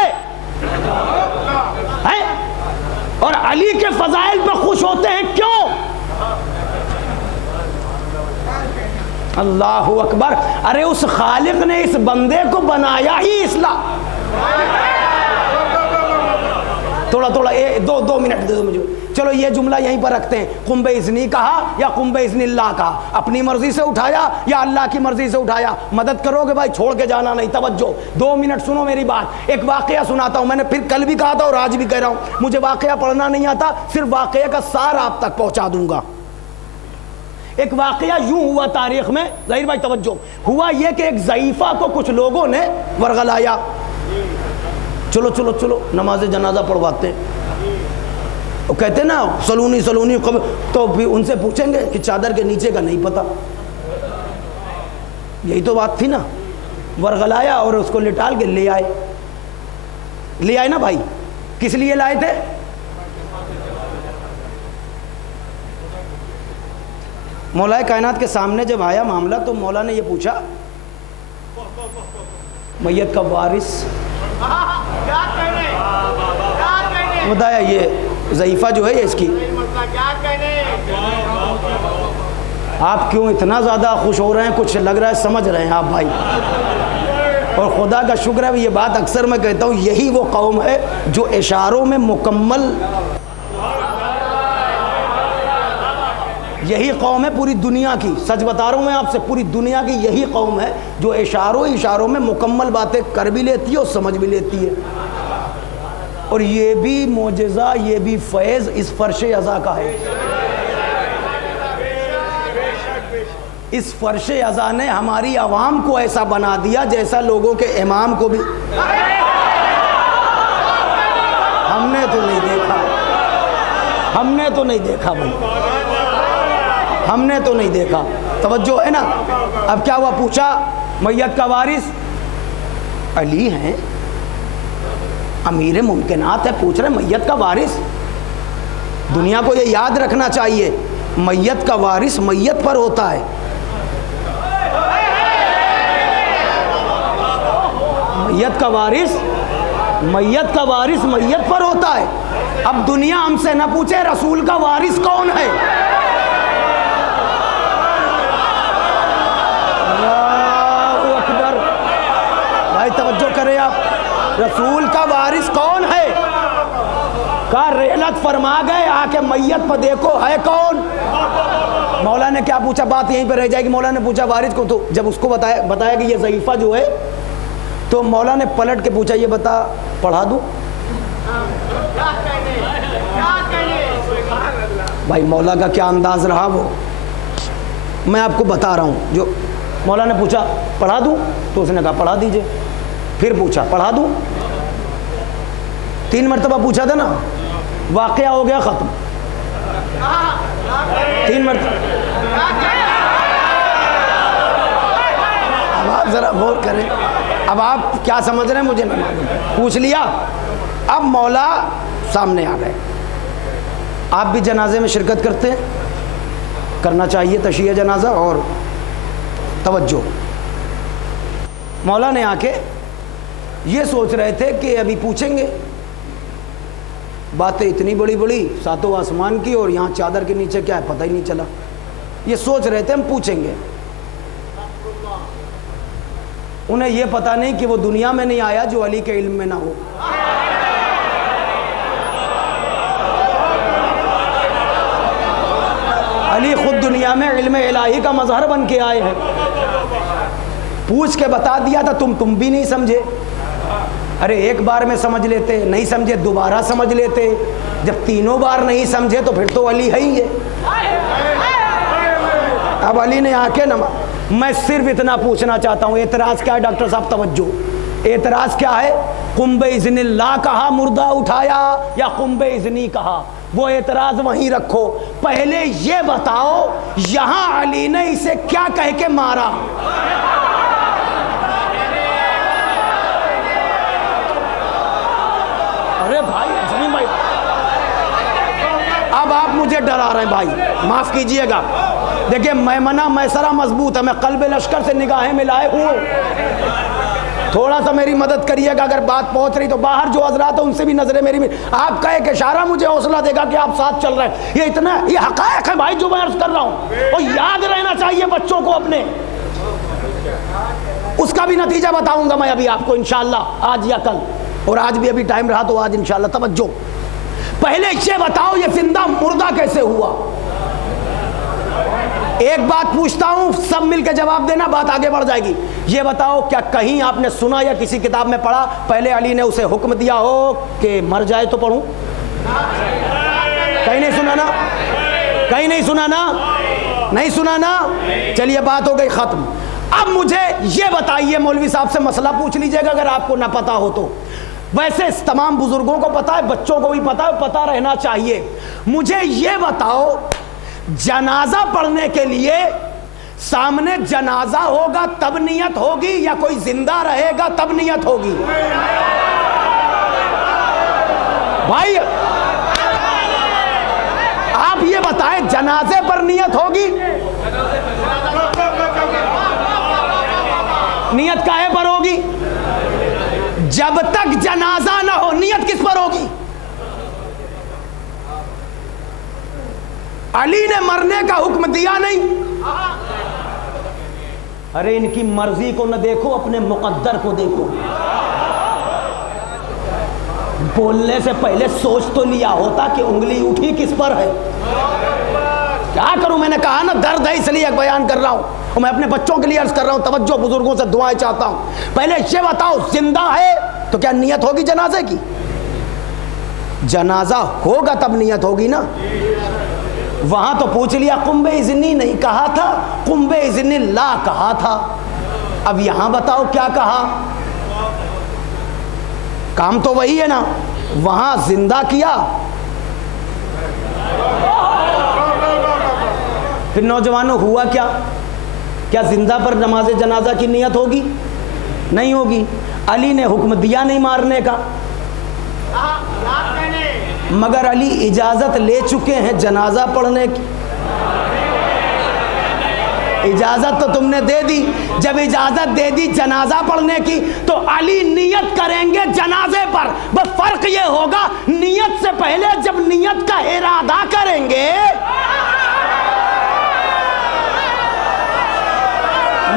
ہیں؟ اور علی کے فضائل پہ خوش ہوتے ہیں کیوں؟ اللہ اکبر. ارے اس خالق نے اس بندے کو بنایا ہی اصلاح. تھوڑا 2 منٹ دے دو مجھے. چلو یہ جملہ یہیں پر رکھتے ہیں. قم بِإِذْنِی کہا یا قم بِإِذْنِ اللہ کہا؟ اپنی مرضی سے اٹھایا یا اللہ کی مرضی سے اٹھایا؟ مدد کرو گے بھائی، چھوڑ کے جانا نہیں. توجہ 2 منٹ سنو میری بات. ایک واقعہ سناتا ہوں. میں نے پھر کل بھی کہا تھا اور آج بھی کہہ رہا ہوں، مجھے واقعہ پڑھنا نہیں آتا، صرف واقعہ کا سار آپ تک پہنچا دوں گا. ایک واقعہ یوں ہوا تاریخ میں، ظاہر بھائی توجہ. ہوا یہ کہ ایک ضعیفہ کو کچھ لوگوں نے ورغلایا. چلو نماز جنازہ پڑھواتے ہیں. وہ کہتے ہیں نا سلونی تو بھی ان سے پوچھیں گے کہ چادر کے نیچے کا نہیں پتا. یہی تو بات تھی نا. ورغلایا اور اس کو لٹال کے لے آئے نا بھائی. کس لیے لائے تھے؟ مولا کائنات کے سامنے جب آیا معاملہ تو مولا نے یہ پوچھا، میت کا وارث بتایا، یہ ضعیفہ جو ہے یہ اس کی. آپ کیوں اتنا زیادہ خوش ہو رہے ہیں؟ کچھ لگ رہا ہے سمجھ رہے ہیں آپ بھائی. اور خدا کا شکر ہے، یہ بات اکثر میں کہتا ہوں، یہی وہ قوم ہے جو اشاروں میں مکمل، یہی قوم ہے پوری دنیا کی، سچ بتا رہا ہوں میں آپ سے، پوری دنیا کی یہی قوم ہے جو اشاروں میں مکمل باتیں کر بھی لیتی ہے اور سمجھ بھی لیتی ہے. اور یہ بھی معجزہ، یہ بھی فیض اس فرش عزا کا ہے. اس فرش عزا نے ہماری عوام کو ایسا بنا دیا جیسا لوگوں کے امام کو بھی ہم نے تو نہیں دیکھا بھائی، ہم نے تو نہیں دیکھا. توجہ ہے نا. اب کیا ہوا؟ پوچھا میت کا وارث علی ہیں، امیر ممکنات ہے، پوچھ رہے میت کا وارث. دنیا کو یہ یاد رکھنا چاہیے، میت کا وارث میت پر ہوتا ہے. میت کا وارث میت پر ہوتا ہے. اب دنیا ہم سے نہ پوچھے رسول کا وارث کون ہے. توجہ کریں آپ، رسول کا وارث کون ہے؟ کہا رحلت فرما گئے، آ کے میت پہ دیکھو ہے کون. مولا نے کیا پوچھا؟ بات یہیں پہ رہ جائے گی. مولا نے پوچھا وارث کو، تو جب اس کو بتایا کہ یہ ضعیفہ جو ہے، تو مولا نے پلٹ کے پوچھا یہ بتا پڑھا دوں؟ بھائی مولا کا کیا انداز رہا، وہ میں آپ کو بتا رہا ہوں. جو مولا نے پوچھا پڑھا دوں، تو اس نے کہا پڑھا دیجئے. پھر پوچھا پڑھا دوں، 3 مرتبہ پوچھا تھا نا. واقعہ ہو گیا ختم. 3 مرتبہ. اب آپ ذرا غور کریں، اب آپ کیا سمجھ رہے ہیں مجھے نہیں معلوم. پوچھ لیا. اب مولا سامنے آ گئے. آپ بھی جنازے میں شرکت کرتے ہیں، کرنا چاہیے تشییع جنازہ. اور توجہ، مولا نے آ کے یہ سوچ رہے تھے کہ ابھی پوچھیں گے، باتیں اتنی بڑی بڑی ساتوں آسمان کی، اور یہاں چادر کے نیچے کیا ہے پتہ ہی نہیں چلا. یہ سوچ رہے تھے ہم پوچھیں گے. انہیں یہ پتہ نہیں کہ وہ دنیا میں نہیں آیا جو علی کے علم میں نہ ہو. علی خود دنیا میں علم الہی کا مظہر بن کے آئے ہیں. پوچھ کے بتا دیا تھا، تم بھی نہیں سمجھے. ارے ایک بار میں سمجھ لیتے، نہیں سمجھے دوبارہ سمجھ لیتے. جب تینوں بار نہیں سمجھے تو پھر تو علی ہے ہی ہے. اب علی نے آ کے میں صرف اتنا پوچھنا چاہتا ہوں، اعتراض کیا ہے ڈاکٹر صاحب؟ توجہ، اعتراض کیا ہے؟ قم باذن اللہ کہا مردہ اٹھایا یا قم باذنی کہا؟ وہ اعتراض وہیں رکھو. پہلے یہ بتاؤ یہاں علی نے اسے کیا کہہ کے مارا؟ ارے بھائی زمین بھائی، اب آپ مجھے ڈرا رہے ہیں بھائی، معاف کیجئے گا. دیکھیں میمنہ میسرہ مضبوط ہے، میں قلب لشکر سے نگاہیں ملائے ہوں. تھوڑا سا میری مدد کریے گا، اگر بات پہنچ رہی تو باہر جو حضرات ہیں ان سے بھی نظریں میری آپ کا ایک اشارہ مجھے حوصلہ دے گا کہ آپ ساتھ چل رہے ہیں. یہ حقائق ہے بھائی جو میں عرض کر رہا ہوں، اور یاد رہنا چاہیے بچوں کو اپنے. اس کا بھی نتیجہ بتاؤں گا میں ابھی آپ کو انشاءاللہ، آج یا کل، اور آج بھی ابھی ٹائم رہا تو آج انشاءاللہ. توجہ، پہلے یہ بتاؤ یہ زندہ مردہ کیسے ہوا؟ ایک بات پوچھتا ہوں، سب مل کے جواب دینا، بات آگے بڑھ جائے گی. یہ بتاؤ کیا کہیں آپ نے سنا یا کسی کتاب میں پڑھا پہلے علی نے اسے حکم دیا ہو کہ مر جائے تو پڑھوں؟ کہیں نہیں سنا نا؟ کہیں نہیں سنا نا؟ نہیں سنا نا؟ چلیے بات ہو گئی ختم. اب مجھے یہ بتائیے، مولوی صاحب سے مسئلہ پوچھ لیجئے گا اگر آپ کو نہ پتا ہو تو. ویسے تمام بزرگوں کو پتا ہے، بچوں کو بھی پتا ہے، پتا رہنا چاہیے. مجھے یہ بتاؤ جنازہ پڑھنے کے لیے سامنے جنازہ ہوگا تب نیت ہوگی یا کوئی زندہ رہے گا تب نیت ہوگی؟ بھائی آپ یہ بتائیں، جنازے پر نیت ہوگی؟ نیت کاہے پر ہوگی؟ جب تک جنازہ نہ ہو نیت کس پر ہوگی؟ علی نے مرنے کا حکم دیا نہیں. ارے ان کی مرضی کو نہ دیکھو، اپنے مقدر کو دیکھو. بولنے سے پہلے سوچ تو لیا ہوتا کہ انگلی اٹھی کس پر ہے. کیا کروں، میں نے کہا نا درد ہے اس لیے بیان کر رہا ہوں، اور میں اپنے بچوں کے لیے عرض کر رہا ہوں. توجہ، بزرگوں سے دعائیں چاہتا ہوں. پہلے یہ بتاؤ زندہ ہے تو کیا نیت ہوگی جنازے کی؟ جنازہ ہوگا تب نیت ہوگی نا. وہاں تو پوچھ لیا قم باذنی نہیں کہا تھا، قم باذن اللہ کہا تھا. اب یہاں بتاؤ کیا کہا؟ کام تو وہی ہے نا. وہاں زندہ کیا، پھر نوجوانوں ہوا کیا؟ کیا زندہ پر نماز جنازہ کی نیت ہوگی؟ نہیں ہوگی. علی نے حکم دیا نہیں مارنے کا، مگر علی اجازت لے چکے ہیں جنازہ پڑھنے کی. اجازت تو تم نے دے دی. جب اجازت دے دی جنازہ پڑھنے کی تو علی نیت کریں گے جنازے پر. بس فرق یہ ہوگا نیت سے پہلے جب نیت کا ارادہ کریں گے،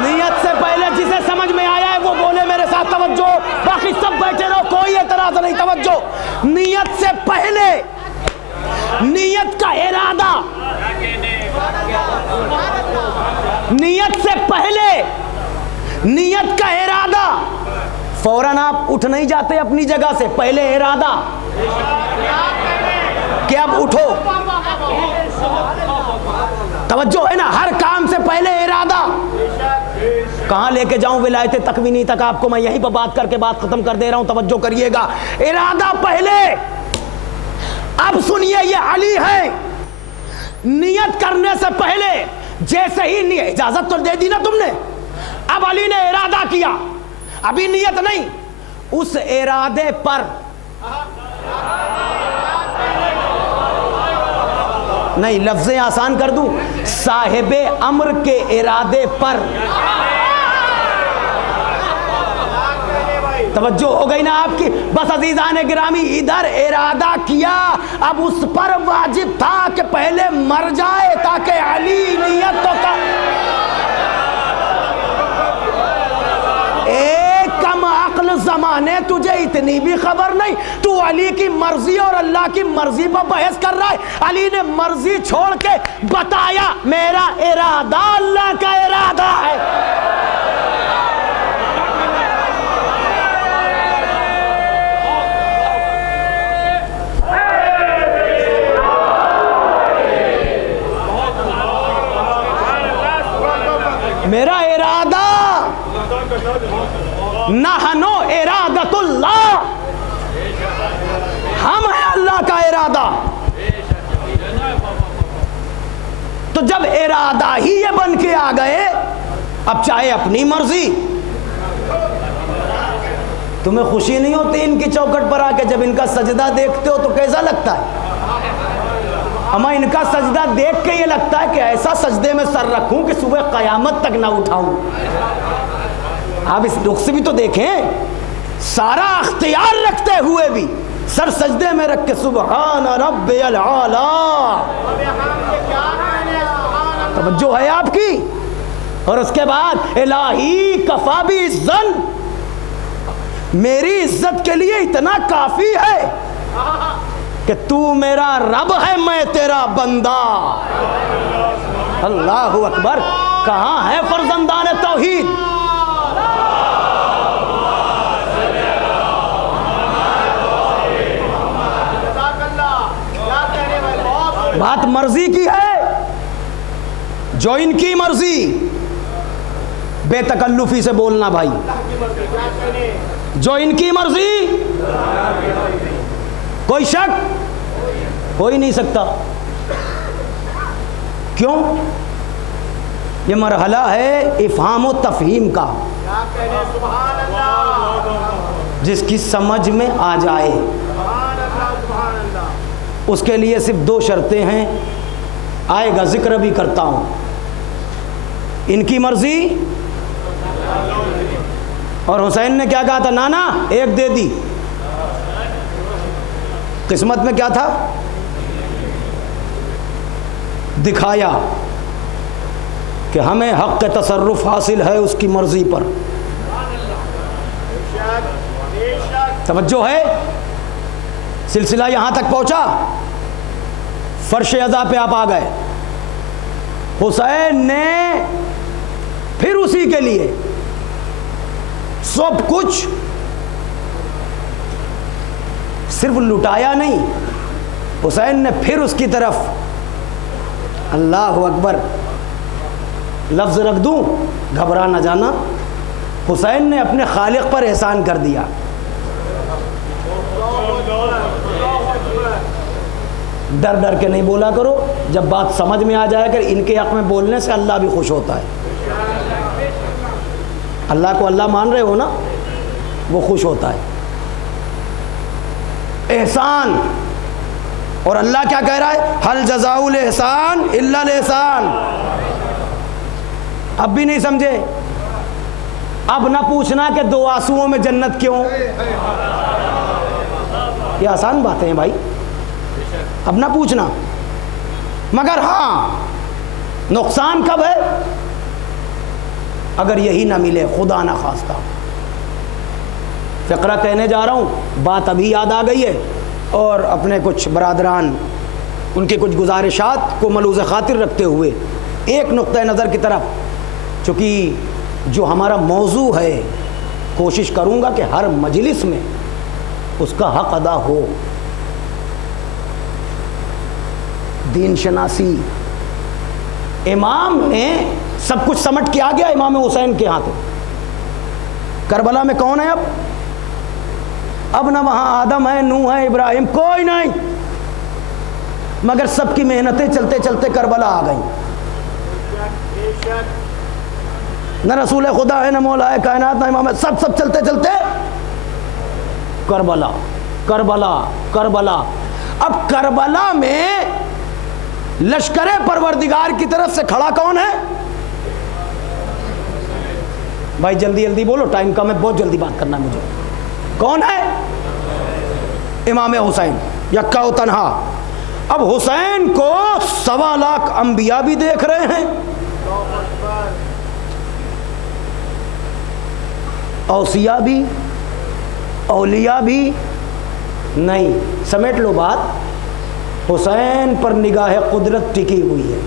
نیت سے پہلے جسے سمجھ میں آیا ہے وہ بولے میرے ساتھ. توجہ، باقی سب بیٹھے رہو، کوئی اعتراض نہیں. توجہ، نیت سے پہلے نیت کا ارادہ، نیت سے پہلے نیت کا ارادہ. فوراً آپ اٹھ نہیں جاتے اپنی جگہ سے، پہلے ارادہ کہ اب اٹھو. توجہ ہے نا، ہر کام سے پہلے ارادہ. کہاں لے کے جاؤں ولایت تکوینی تک آپ کو، میں یہیں پہ بات کر کے بات ختم کر دے رہا ہوں. توجہ کریے گا، ارادہ پہلے. اب سنیے، یہ علی ہے. نیت کرنے سے پہلے جیسے ہی اجازت تو دے دی نا تم نے، اب علی نے ارادہ کیا، ابھی نیت نہیں. اس ارادے پر نہیں، لفظیں آسان کر دوں، صاحب امر کے ارادے پر. توجہ ہو گئی نا آپ کی؟ بس عزیزان گرامی ادھر ارادہ کیا، اب اس پر واجب تھا کہ پہلے مر جائے تاکہ علی نیت تو کا ایک کم عقل زمانے تجھے اتنی بھی خبر نہیں، تو علی کی مرضی اور اللہ کی مرضی پر بحث کر رہا ہے۔ علی نے مرضی چھوڑ کے بتایا میرا ارادہ اللہ کا ارادہ ہے۔ میرا ارادہ نحنو ارادت اللہ، ہم ہیں اللہ کا ارادہ۔ تو جب ارادہ ہی یہ بن کے آ گئے، اب چاہے اپنی مرضی۔ تمہیں خوشی نہیں ہوتی ان کی چوکھٹ پر آ کے جب ان کا سجدہ دیکھتے ہو تو کیسا لگتا ہے؟ اما ان کا سجدہ دیکھ کے یہ لگتا ہے کہ ایسا سجدے میں سر رکھوں کہ صبح قیامت تک نہ اٹھاؤں۔ آپ اس رخ سے بھی تو دیکھیں، سارا اختیار رکھتے ہوئے بھی سر سجدے میں رکھ کے سبحان ربی العالی۔ توجہ ہے آپ کی؟ اور اس کے بعد الہی کفا بھی عزن، میری عزت کے لیے اتنا کافی ہے کہ تو میرا رب ہے میں تیرا بندہ۔ اللہ اکبر! کہاں ہے فرزندان توحید؟ بات مرضی کی ہے، جو ان کی مرضی، بے تکلفی سے بولنا بھائی، جو ان کی مرضی، کوئی شک ہو ہی نہیں سکتا۔ کیوں؟ یہ مرحلہ ہے افہام و تفہیم کا، جس کی سمجھ میں آ جائے اس کے لیے صرف دو شرطیں ہیں، آئے گا ذکر بھی کرتا ہوں۔ ان کی مرضی، اور حسین نے کیا کہا تھا؟ نانا ایک دے دی۔ قسمت میں کیا تھا؟ دکھایا کہ ہمیں حق کے تصرف حاصل ہے اس کی مرضی پر۔ توجہ ہے؟ سلسلہ یہاں تک پہنچا، فرش عزا پہ آپ آ گئے۔ حسین نے پھر اسی کے لیے سب کچھ صرف لٹایا نہیں، حسین نے پھر اس کی طرف، اللہ اکبر، لفظ رکھ دوں گھبرا نہ جانا، حسین نے اپنے خالق پر احسان کر دیا۔ ڈر ڈر کے نہیں بولا کرو، جب بات سمجھ میں آ جائے کر ان کے حق میں بولنے سے اللہ بھی خوش ہوتا ہے۔ اللہ کو اللہ مان رہے ہو نا، وہ خوش ہوتا ہے۔ احسان، اور اللہ کیا کہہ رہا ہے؟ حل جزاء الاحسان الا الاحسان۔ اب بھی نہیں سمجھے؟ اب نہ پوچھنا کہ دو آنسوؤں میں جنت کیوں، یہ آسان باتیں ہیں بھائی، اب نہ پوچھنا۔ مگر ہاں، نقصان کب ہے؟ اگر یہی نہ ملے، خدا نہ خواستہ۔ فقرہ کہنے جا رہا ہوں، بات ابھی یاد آ گئی ہے، اور اپنے کچھ برادران ان کے کچھ گزارشات کو ملوز خاطر رکھتے ہوئے ایک نقطہ نظر کی طرف، چونکہ جو ہمارا موضوع ہے، کوشش کروں گا کہ ہر مجلس میں اس کا حق ادا ہو۔ دین شناسی، امام نے سب کچھ سمٹ کے آ گیا امام حسین کے ہاتھوں۔ کربلا میں کون ہے اب نہ وہاں آدم ہے، نوح ہے، ابراہیم، کوئی نہیں، مگر سب کی محنتیں چلتے چلتے کربلا آ گئیں۔ نہ رسول خدا ہے، نہ مولا ہے کائنات، نہ امام ہے، سب چلتے چلتے کربلا کربلا کربلا۔ اب کربلا میں لشکر پروردگار کی طرف سے کھڑا کون ہے؟ بھائی جلدی جلدی بولو، ٹائم کم ہے، بہت جلدی بات کرنا ہے مجھے۔ کون ہے؟ امام حسین یکا و تنہا۔ اب حسین کو 1.25 لاکھ انبیاء بھی دیکھ رہے ہیں، اوصیاء بھی، اولیاء بھی نہیں۔ سمیٹ لو بات، حسین پر نگاہ قدرت ٹکی ہوئی ہے،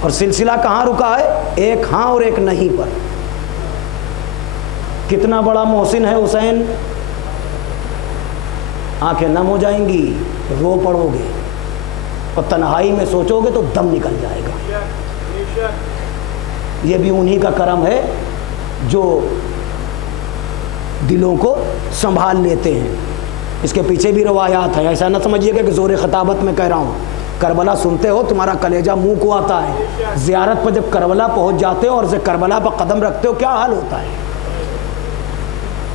اور سلسلہ کہاں رکا ہے؟ ایک ہاں اور ایک نہیں پر۔ کتنا بڑا محسن ہے حسین، آنکھیں نم ہو جائیں گی، رو پڑو گے، اور تنہائی میں سوچو گے تو دم نکل جائے گا۔ یہ بھی انہی کا کرم ہے جو دلوں کو سنبھال لیتے ہیں۔ اس کے پیچھے بھی روایات ہیں، ایسا نہ سمجھیے کہ زور خطابت میں کہہ رہا ہوں۔ کربلا سنتے ہو تمہارا کلیجہ منہ کو آتا ہے۔ زیارت پر جب کربلا پہنچ جاتے ہو اور کربلا پر قدم رکھتے ہو، کیا حال ہوتا ہے؟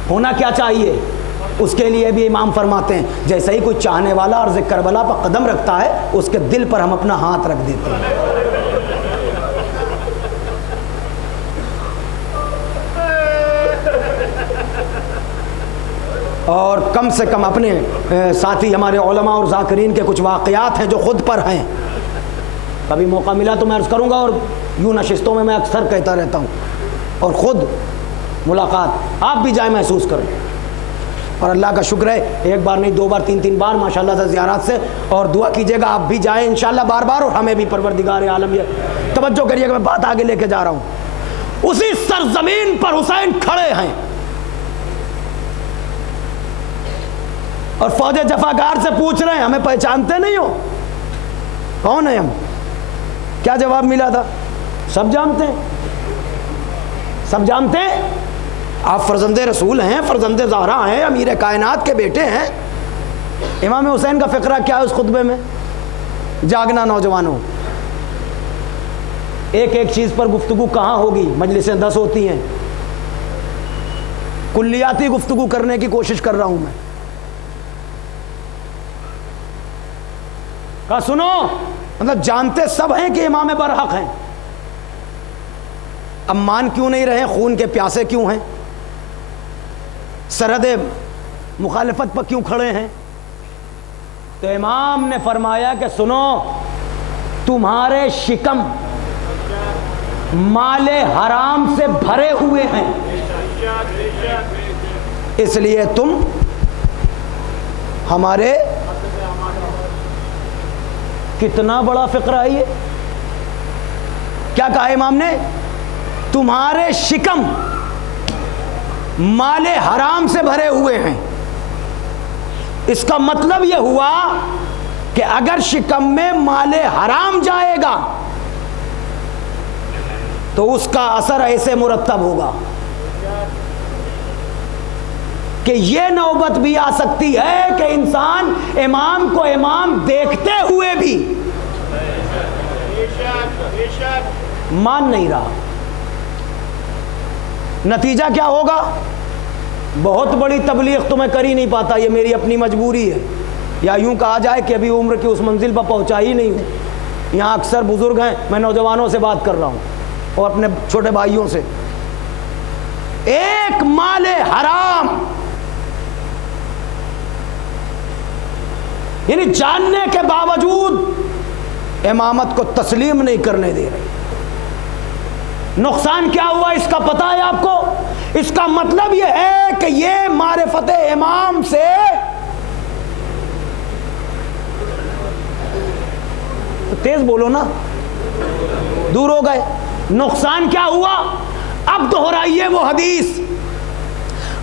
ہونا کیا چاہیے؟ اس کے لیے بھی امام فرماتے ہیں جیسے ہی کوئی چاہنے والا عرض کربلا پر قدم رکھتا ہے، اس کے دل پر ہم اپنا ہاتھ رکھ دیتے ہیں۔ اور کم سے کم اپنے ساتھی ہمارے علماء اور ذاکرین کے کچھ واقعات ہیں جو خود پر ہیں، کبھی موقع ملا تو میں عرض کروں گا، اور یوں نشستوں میں اکثر کہتا رہتا ہوں، اور خود ملاقات آپ بھی جائیں، محسوس کریں۔ اور اللہ کا شکر ہے ایک بار نہیں، 2 بار 3 بار ماشاءاللہ سے زیارات سے، اور دعا کیجیے گا آپ بھی جائیں انشاءاللہ بار بار، اور ہمیں بھی پروردگار عالم یہ توجہ کریے کہ میں بات آگے لے کے جا رہا ہوں۔ اسی سرزمین پر حسین کھڑے ہیں، اور فوج جفاگار سے پوچھ رہے ہیں ہمیں پہچانتے نہیں ہو؟ کون ہیں ہم؟ کیا جواب ملا تھا؟ سب جانتے ہیں، سب جانتے ہیں، آپ فرزند رسول ہیں، فرزند زہرا ہیں، امیر کائنات کے بیٹے ہیں۔ امام حسین کا فقرہ کیا ہے اس خطبے میں؟ جاگنا نوجوانوں، ایک ایک چیز پر گفتگو کہاں ہوگی؟ مجلسیں 10 ہوتی ہیں، کلیاتی گفتگو کرنے کی کوشش کر رہا ہوں میں۔ کہا سنو، مطلب جانتے سب ہیں کہ امام برحق ہیں، اب مان کیوں نہیں رہے؟ خون کے پیاسے کیوں ہیں؟ سرحد مخالفت پر کیوں کھڑے ہیں؟ تو امام نے فرمایا کہ سنو، تمہارے شکم مال حرام سے بھرے ہوئے ہیں، اس لیے تم ہمارے، کتنا بڑا فقرہ ہے یہ! کیا کہا امام نے؟ تمہارے شکم مال حرام سے بھرے ہوئے ہیں۔ اس کا مطلب یہ ہوا کہ اگر شکم میں مال حرام جائے گا تو اس کا اثر ایسے مرتب ہوگا کہ یہ نوبت بھی آ سکتی ہے کہ انسان امام کو امام دیکھتے ہوئے بھی مان نہیں رہا۔ نتیجہ کیا ہوگا؟ بہت بڑی تبلیغ تو میں کر ہی نہیں پاتا، یہ میری اپنی مجبوری ہے، یا یوں کہا جائے کہ ابھی عمر کی اس منزل پر پہنچا ہی نہیں ہوں۔ یہاں اکثر بزرگ ہیں، میں نوجوانوں سے بات کر رہا ہوں اور اپنے چھوٹے بھائیوں سے۔ ایک مال حرام، یعنی جاننے کے باوجود امامت کو تسلیم نہیں کرنے دے رہے۔ نقصان کیا ہوا اس کا پتہ ہے آپ کو؟ اس کا مطلب یہ ہے کہ یہ معرفت امام سے تیز بولو نا، دور ہو گئے۔ نقصان کیا ہوا؟ اب دہرائیے وہ حدیث،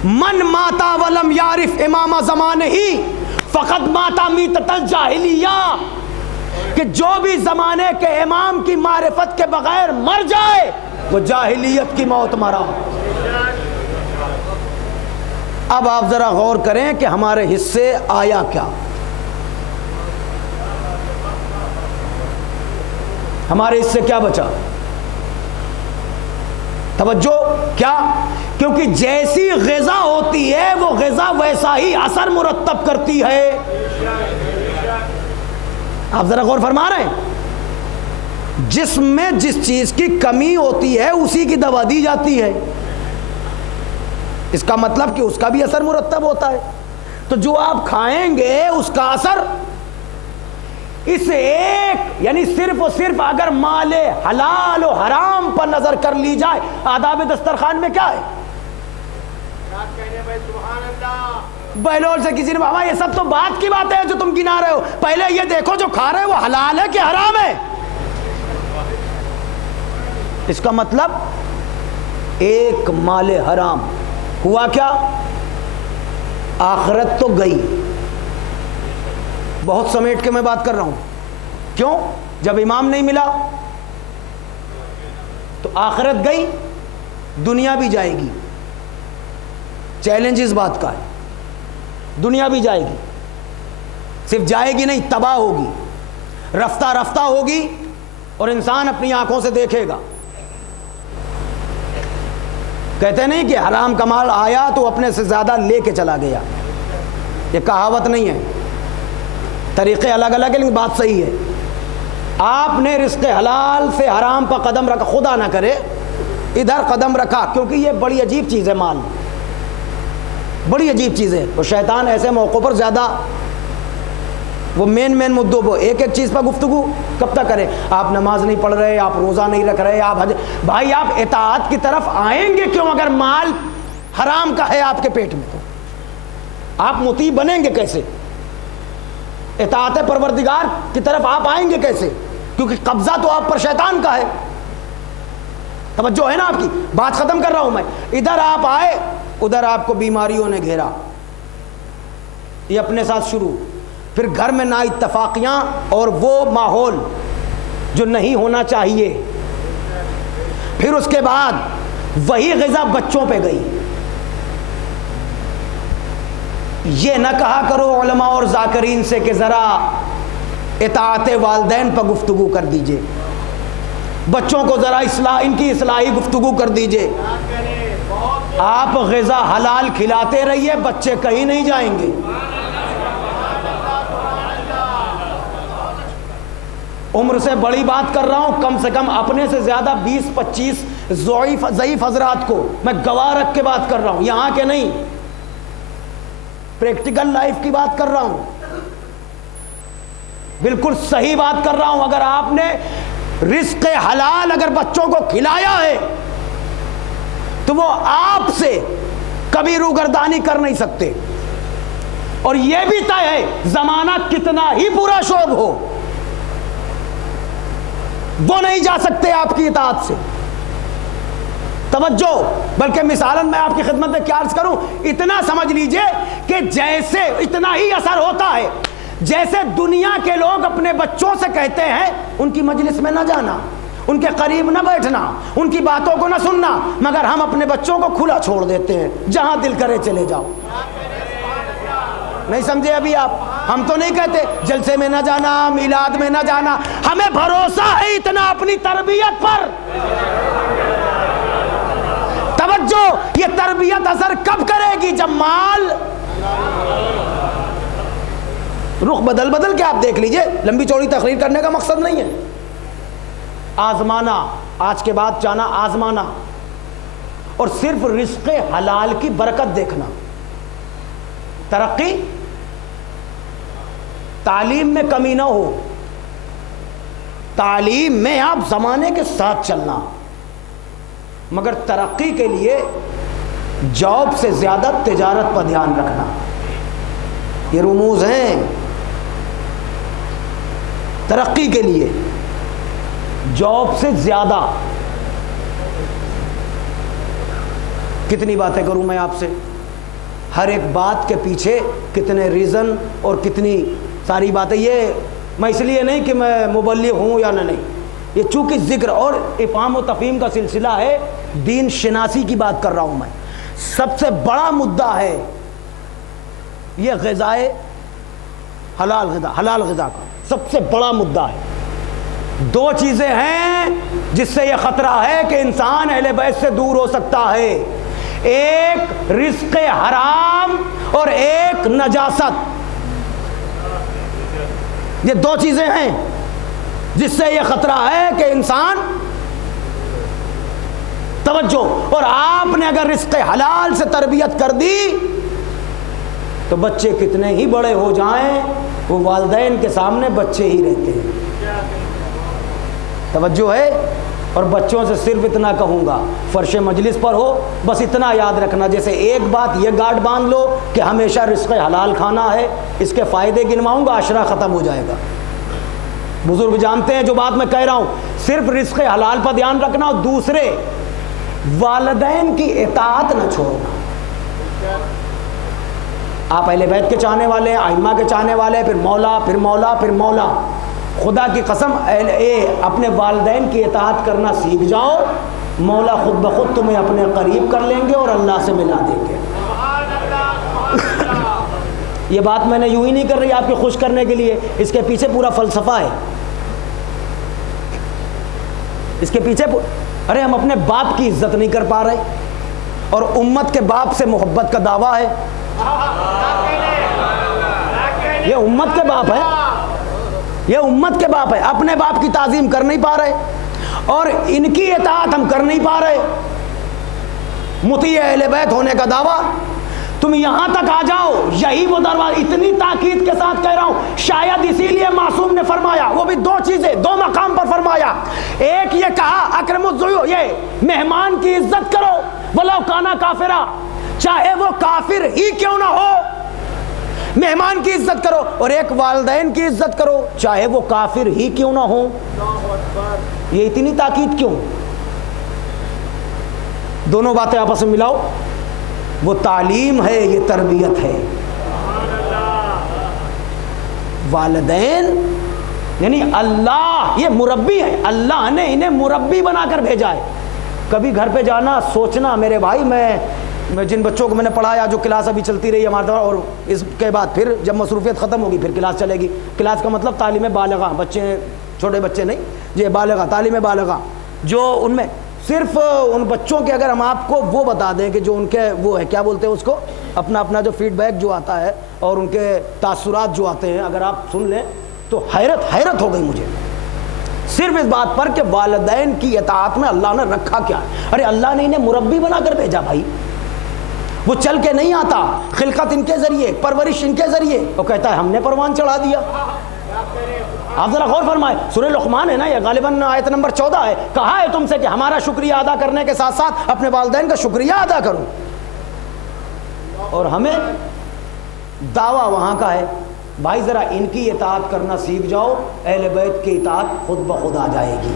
من ماتا ولم یعرف امام زمانہ ہی فقط ماتا میتۃ الجاہلیہ، کہ جو بھی زمانے کے امام کی معرفت کے بغیر مر جائے وہ جاہلیت کی موت مرا۔ اب آپ ذرا غور کریں کہ ہمارے حصے آیا کیا؟ ہمارے حصے کیا بچا؟ توجہ کیا؟ کیونکہ جیسی غذا ہوتی ہے وہ غذا ویسا ہی اثر مرتب کرتی ہے۔ آپ ذرا غور فرما رہے ہیں؟ جسم میں جس چیز کی کمی ہوتی ہے اسی کی دوا دی جاتی ہے۔ اس کا مطلب کہ اس کا بھی اثر مرتب ہوتا ہے. تو جو آپ کھائیں گے اس کا اثر اس ایک یعنی صرف اور صرف اگر مال حلال و حرام پر نظر کر لی جائے. آداب دسترخوان میں کیا ہے؟ بہلول سے کسی نے کہا یہ سب تو بات کی بات ہے جو تم گنا رہے ہو, پہلے یہ دیکھو جو کھا رہے ہو وہ حلال ہے کہ حرام ہے. اس کا مطلب ایک مال حرام ہوا کیا؟ آخرت تو گئی. بہت سمیٹ کے میں بات کر رہا ہوں. کیوں؟ جب امام نہیں ملا تو آخرت گئی, دنیا بھی جائے گی. چیلنج اس بات کا ہے, دنیا بھی جائے گی. صرف جائے گی نہیں, تباہ ہوگی, رفتہ رفتہ ہوگی, اور انسان اپنی آنکھوں سے دیکھے گا. کہتے نہیں کہ حرام کا مال آیا تو اپنے سے زیادہ لے کے چلا گیا. یہ کہاوت نہیں ہے, طریقے الگ الگ ہیں لیکن بات صحیح ہے. آپ نے رزق حلال سے حرام پر قدم رکھا, خدا نہ کرے ادھر قدم رکھا, کیونکہ یہ بڑی عجیب چیز ہے. مال بڑی عجیب چیز ہے. وہ شیطان ایسے موقعوں پر زیادہ وہ مین مدعوں پر ایک ایک چیز پر گفتگو کب تک کرے. آپ نماز نہیں پڑھ رہے, آپ روزہ نہیں رکھ رہے, آپ حج, بھائی آپ اطاعت کی طرف آئیں گے کیوں اگر مال حرام کا ہے آپ کے پیٹ میں؟ تو آپ مطیع بنیں گے کیسے؟ اطاعت پروردگار کی طرف آپ آئیں گے کیسے؟ کیونکہ قبضہ تو آپ پر شیطان کا ہے. توجہ ہے نا آپ کی بات؟ ختم کر رہا ہوں میں. ادھر آپ آئے, ادھر آپ کو بیماریوں نے گھیرا, یہ اپنے ساتھ شروع, پھر گھر میں نا اتفاقیاں اور وہ ماحول جو نہیں ہونا چاہیے, پھر اس کے بعد وہی غذا بچوں پہ گئی. یہ نہ کہا کرو علماء اور ذاکرین سے کہ ذرا اطاعت والدین پر گفتگو کر دیجئے, بچوں کو ذرا ان کی اصلاحی گفتگو کر دیجئے. آپ غذا حلال کھلاتے رہیے, بچے کہیں نہیں جائیں گے. عمر سے بڑی بات کر رہا ہوں, کم سے کم اپنے سے زیادہ 20-25 ضعیف حضرات کو میں گواہ رکھ کے بات کر رہا ہوں, یہاں کے نہیں, پریکٹیکل لائف کی بات کر رہا ہوں, بالکل صحیح بات کر رہا ہوں. اگر آپ نے رزق حلال اگر بچوں کو کھلایا ہے تو وہ آپ سے کبھی روگردانی کر نہیں سکتے. اور یہ بھی طے ہے زمانہ کتنا ہی برا شوب ہو, وہ نہیں جا سکتے آپ کی اطاعت سے. توجہ, بلکہ مثالاً میں آپ کی خدمت میں کیا عرض کروں, اتنا سمجھ لیجئے کہ جیسے اتنا ہی اثر ہوتا ہے جیسے دنیا کے لوگ اپنے بچوں سے کہتے ہیں ان کی مجلس میں نہ جانا, ان کے قریب نہ بیٹھنا, ان کی باتوں کو نہ سننا, مگر ہم اپنے بچوں کو کھلا چھوڑ دیتے ہیں, جہاں دل کرے چلے جاؤ. نہیں سمجھے ابھی آپ؟ ہم تو نہیں کہتے جلسے میں نہ جانا, میلاد میں نہ جانا, ہمیں بھروسہ ہے اتنا اپنی تربیت پر. توجہ, یہ تربیت اثر کب کرے گی؟ جب مال رخ بدل کے آپ دیکھ لیجئے. لمبی چوڑی تقریر کرنے کا مقصد نہیں ہے, آزمانا, آج کے بعد جانا آزمانا, اور صرف رزق حلال کی برکت دیکھنا. ترقی, تعلیم میں کمی نہ ہو, تعلیم میں آپ زمانے کے ساتھ چلنا, مگر ترقی کے لیے جاب سے زیادہ تجارت پر دھیان رکھنا. یہ رموز ہیں ترقی کے لیے, جاب سے زیادہ. کتنی باتیں کروں میں آپ سے, ہر ایک بات کے پیچھے کتنے ریزن اور کتنی ساری باتیں. یہ میں اس لیے نہیں کہ میں مبلغ ہوں یا نہیں, یہ چونکہ ذکر اور افہام و تفہیم کا سلسلہ ہے, دین شناسی کی بات کر رہا ہوں میں. سب سے بڑا مدعا ہے یہ غذائے حلال غذا کا سب سے بڑا مدعا ہے. دو چیزیں ہیں جس سے یہ خطرہ ہے کہ انسان اہل بیت سے دور ہو سکتا ہے, ایک رزق حرام اور ایک نجاست. یہ دو چیزیں ہیں جس سے یہ خطرہ ہے کہ انسان توجہ. اور آپ نے اگر رزق حلال سے تربیت کر دی تو بچے کتنے ہی بڑے ہو جائیں وہ والدین کے سامنے بچے ہی رہتے ہیں. توجہ ہے. اور بچوں سے صرف اتنا کہوں گا, فرش مجلس پر ہو بس اتنا یاد رکھنا, جیسے ایک بات یہ گارڈ باندھ لو کہ ہمیشہ رزق حلال کھانا ہے, اس کے فائدے گنواؤں گا عشرہ ختم ہو جائے گا. بزرگ جانتے ہیں جو بات میں کہہ رہا ہوں, صرف رزق حلال پر دھیان رکھنا, اور دوسرے والدین کی اطاعت نہ چھوڑنا. آپ اہل بیت کے چاہنے والے ہیں, ائمہ کے چاہنے والے ہیں, پھر مولا پھر مولا پھر مولا. خدا کی قسم اپنے والدین کی اطاعت کرنا سیکھ جاؤ, مولا خود بخود تمہیں اپنے قریب کر لیں گے اور اللہ سے ملا دیں گے. یہ بات میں نے یوں ہی نہیں کر رہی آپ کو خوش کرنے کے لیے, اس کے پیچھے پورا فلسفہ ہے. اس کے پیچھے ارے ہم اپنے باپ کی عزت نہیں کر پا رہے اور امت کے باپ سے محبت کا دعویٰ ہے. یہ امت کے باپ ہے, یہ امت کے باپ ہے, اپنے باپ کی تعظیم کر نہیں پا رہے اور ان کی اطاعت ہم کر نہیں پا رہے. مطیع اہل بیت ہونے کا دعویٰ, تم یہاں تک آ جاؤ, یہی وہ دروازہ. اتنی تاکید کے ساتھ کہہ رہا ہوں, شاید اسی لیے معصوم نے فرمایا, وہ بھی دو چیزیں دو مقام پر فرمایا. ایک یہ کہا اکرم الضیوف, یہ مہمان کی عزت کرو ولو کانا کافرا, چاہے وہ کافر ہی کیوں نہ ہو, مہمان کی عزت کرو. اور ایک والدین کی عزت کرو چاہے وہ کافر ہی کیوں نہ ہو. یہ اتنی تاکید کیوں؟ دونوں باتیں آپس میں ملاؤ. وہ تعلیم ہے, یہ تربیت ہے. والدین یعنی اللہ یہ مربی ہے, اللہ نے انہیں مربی بنا کر بھیجا ہے. کبھی گھر پہ جانا سوچنا, میرے بھائی میں جن بچوں کو میں نے پڑھایا, جو کلاس ابھی چلتی رہی ہمارے طرح, اور اس کے بعد پھر جب مصروفیت ختم ہوگی پھر کلاس چلے گی. کلاس کا مطلب تعلیم بالغہ, بچے چھوٹے بچے نہیں, یہ بالغہ تعلیم بالغہ, جو ان میں صرف ان بچوں کے اگر ہم آپ کو وہ بتا دیں کہ جو ان کے وہ ہے کیا بولتے ہیں اس کو, اپنا جو فیڈ بیک جو آتا ہے اور ان کے تاثرات جو آتے ہیں, اگر آپ سن لیں تو حیرت ہو گئی مجھے صرف اس بات پر کہ والدین کی اطاعت میں اللہ نے رکھا کیا ہے. ارے اللہ نے انہیں مربی بنا کر بھیجا بھائی, وہ چل کے نہیں آتا, خلقت ان کے ذریعے, پرورش ان کے ذریعے. وہ کہتا ہے ہم نے پروان چڑھا دیا. آپ ذرا غور فرمائیں, سورہ لقمان ہے نا, یہ غالباً آیت نمبر 14 ہے. کہا ہے تم سے کہ ہمارا شکریہ ادا کرنے کے ساتھ ساتھ اپنے والدین کا شکریہ ادا کرو. اور ہمیں دعویٰ وہاں کا ہے, بھائی ذرا ان کی اطاعت کرنا سیکھ جاؤ, اہل بیت کی اطاعت خود بخود آ جائے گی.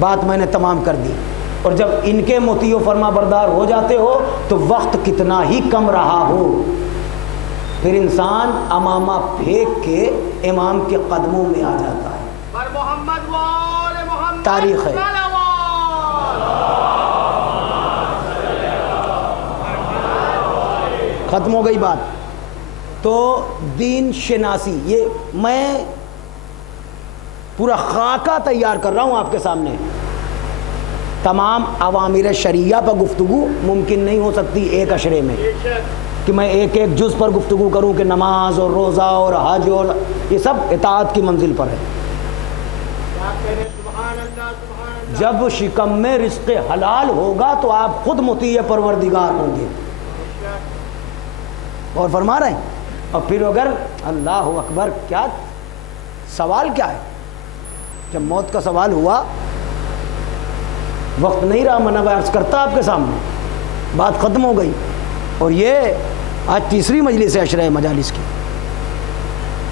بات میں نے تمام کر دی. اور جب ان کے مطیع و فرما بردار ہو جاتے ہو تو وقت کتنا ہی کم رہا ہو, پھر انسان امامہ پھینک کے امام کے قدموں میں آ جاتا ہے. تاریخ ہے. ختم ہو گئی بات. تو دین شناسی, یہ میں پورا خاکہ تیار کر رہا ہوں آپ کے سامنے. تمام اوامر شریعہ پر گفتگو ممکن نہیں ہو سکتی ایک اشرے میں, کہ میں ایک جز پر گفتگو کروں کہ نماز اور روزہ اور حج اور یہ سب اطاعت کی منزل پر ہے. جب شکم میں رزق حلال ہوگا تو آپ خود مطیع پروردگار ہوں گے. اور فرما رہے ہیں, اور پھر اگر اللہ اکبر, کیا سوال کیا ہے, جب موت کا سوال ہوا, وقت نہیں رہا میں عرض کرتا آپ کے سامنے, بات ختم ہو گئی. اور یہ آج تیسری مجلس ہے عشرہ مجالس کی.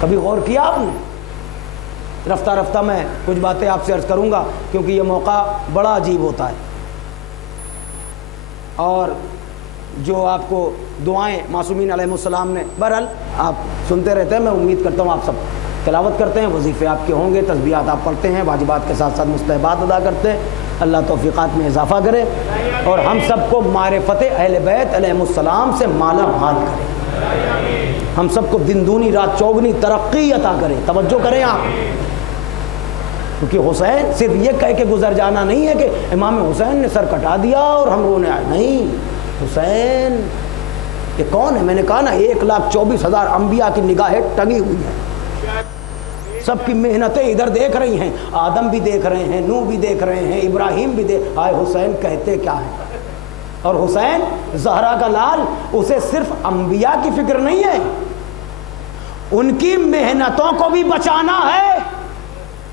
کبھی غور کیا آپ نے؟ رفتہ رفتہ میں کچھ باتیں آپ سے عرض کروں گا کیونکہ یہ موقع بڑا عجیب ہوتا ہے. اور جو آپ کو دعائیں معصومین علیہ السلام نے, بہرحال آپ سنتے رہتے ہیں, میں امید کرتا ہوں آپ سب تلاوت کرتے ہیں, وظیفے آپ کے ہوں گے, تسبیحات آپ پڑھتے ہیں, واجبات کے ساتھ ساتھ مستحبات ادا کرتے ہیں. اللہ توفیقات میں اضافہ کرے اور ہم سب کو معرفت اہل بیت علیہ السلام سے مالا مال کرے. ہم سب کو دن دونی رات چوگنی ترقی عطا کرے. توجہ کریں آپ, کیونکہ حسین صرف یہ کہہ کے گزر جانا نہیں ہے کہ امام حسین نے سر کٹا دیا اور ہم رونے آئے. نہیں, حسین یہ کون ہے؟ میں نے کہا نا 1,24,000 انبیاء کی نگاہیں ٹنگی ہوئی ہیں. سب کی محنتیں ادھر دیکھ رہی ہیں، آدم بھی دیکھ رہے ہیں، نوح بھی دیکھ رہے ہیں، ابراہیم بھی دیکھ، آئے حسین کہتے کیا ہیں؟ اور حسین زہرا کا لال، اسے صرف انبیاء کی فکر نہیں ہے، ان کی محنتوں کو بھی بچانا ہے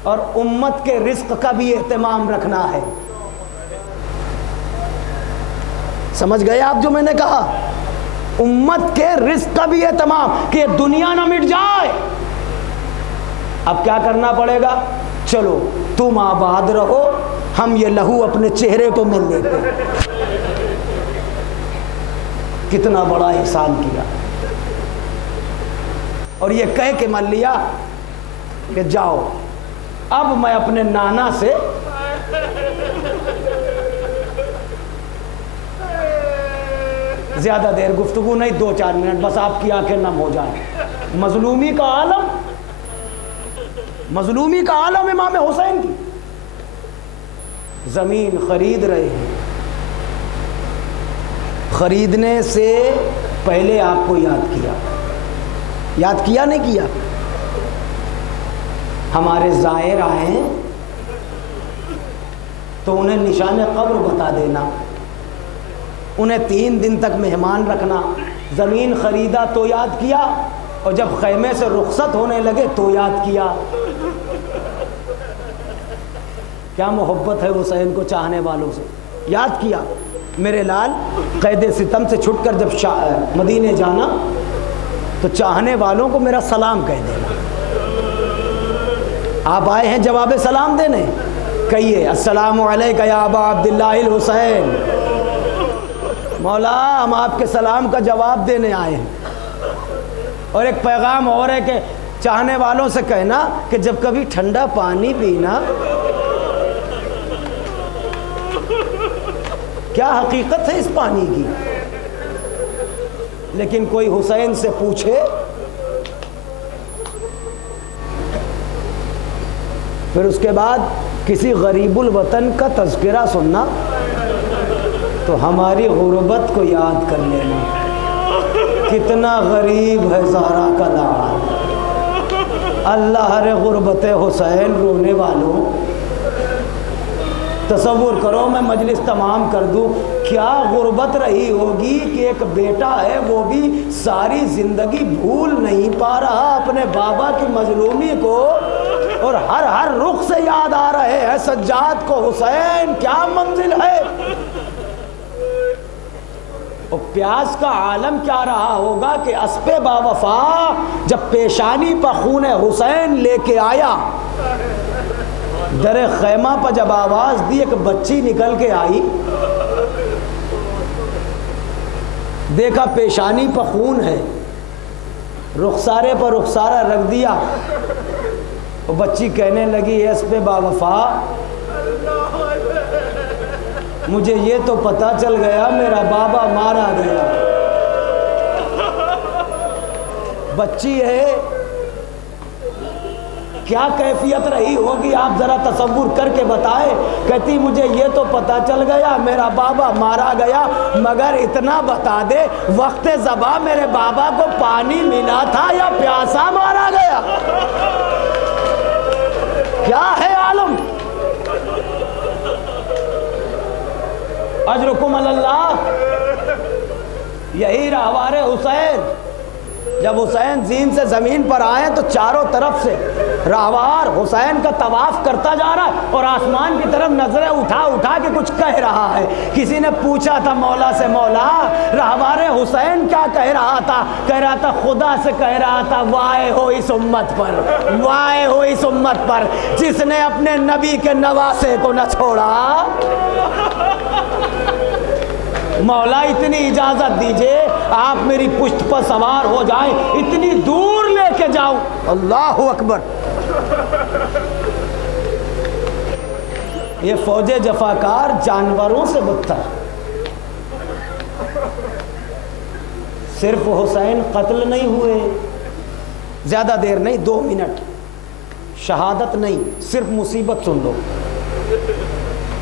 اور امت کے رزق کا بھی اہتمام رکھنا ہے۔ سمجھ گئے آپ جو میں نے کہا؟ امت کے رزق کا بھی اہتمام، کہ یہ دنیا نہ مٹ جائے۔ اب کیا کرنا پڑے گا؟ چلو تم آباد رہو، ہم یہ لہو اپنے چہرے کو مل لیتے ہیں۔ کتنا بڑا احسان کیا، اور یہ کہہ کے مان لیا کہ جاؤ اب میں اپنے نانا سے زیادہ دیر گفتگو نہیں، 2-4 منٹ بس، آپ کی آنکھیں نم ہو جائیں۔ مظلومی کا عالم، مظلومی کا عالم امام حسین کی زمین خرید رہے ہیں۔ خریدنے سے پہلے آپ کو یاد کیا نہیں کیا؟ ہمارے زائر آئے ہیں تو انہیں نشان قبر بتا دینا، انہیں 3 دن تک مہمان رکھنا۔ زمین خریدا تو یاد کیا، اور جب خیمے سے رخصت ہونے لگے تو یاد کیا۔ کیا محبت ہے حسین کو چاہنے والوں سے، یاد کیا۔ میرے لال قید ستم سے چھٹ کر جب مدینے جانا تو چاہنے والوں کو میرا سلام کہہ دینا۔ آپ آئے ہیں جواب سلام دینے، کہیے السلام علیکہ یا ابا عبداللہ الحسین، مولا ہم آپ کے سلام کا جواب دینے آئے ہیں۔ اور ایک پیغام اور ہے کہ چاہنے والوں سے کہنا کہ جب کبھی ٹھنڈا پانی پینا، کیا حقیقت ہے اس پانی کی، لیکن کوئی حسین سے پوچھے پھر اس کے بعد کسی غریب الوطن کا تذکرہ سننا تو ہماری غربت کو یاد کر لینا، کتنا غریب ہے زہرا کا لال۔ اللہ ہر غربت حسین رونے والوں، تصور کرو میں مجلس تمام کر دوں، کیا غربت رہی ہوگی کہ ایک بیٹا ہے وہ بھی ساری زندگی بھول نہیں پا رہا اپنے بابا کی مظلومی کو، اور ہر رخ سے یاد آ رہے ہیں سجاد کو حسین، کیا منزل ہے۔ اور پیاس کا عالم کیا رہا ہوگا کہ اسپِ باوفا جب پیشانی پر خون حسین لے کے آیا، در خیمہ پر جب آواز دی ایک بچی نکل کے آئی، دیکھا پیشانی پر خون ہے، رخسارے پر رخسارہ رکھ دیا، وہ بچی کہنے لگی اسپِ باوفا مجھے یہ تو پتا چل گیا میرا بابا مارا گیا۔ بچی ہے، کیا کیفیت رہی ہوگی آپ ذرا تصور کر کے بتائے۔ کہتی مجھے یہ تو پتا چل گیا میرا بابا مارا گیا، مگر اتنا بتا دے وقت ذبح میرے بابا کو پانی ملا تھا یا پیاسا مارا گیا۔ کیا ہے عالم۔ اجرکم اللہ۔ یہی رہوار حسین، جب حسین زین سے زمین پر آئے تو چاروں طرف سے راہوار حسین کا طواف کرتا جا رہا ہے اور آسمان کی طرف نظریں اٹھا کے کچھ کہہ رہا ہے۔ کسی نے پوچھا تھا مولا سے، مولا راہوار حسین کیا کہہ رہا تھا؟ کہہ رہا تھا خدا سے کہہ رہا تھا وائے ہو اس امت پر، وائے ہو اس امت پر جس نے اپنے نبی کے نواسے کو نہ چھوڑا۔ مولا اتنی اجازت دیجئے آپ میری پشت پر سوار ہو جائیں، اتنی دور لے کے جاؤں۔ اللہ اکبر۔ یہ فوج جفاکار جانوروں سے بدتر۔ صرف حسین قتل نہیں ہوئے، زیادہ دیر نہیں، 2 منٹ، شہادت نہیں، صرف مصیبت سن لو،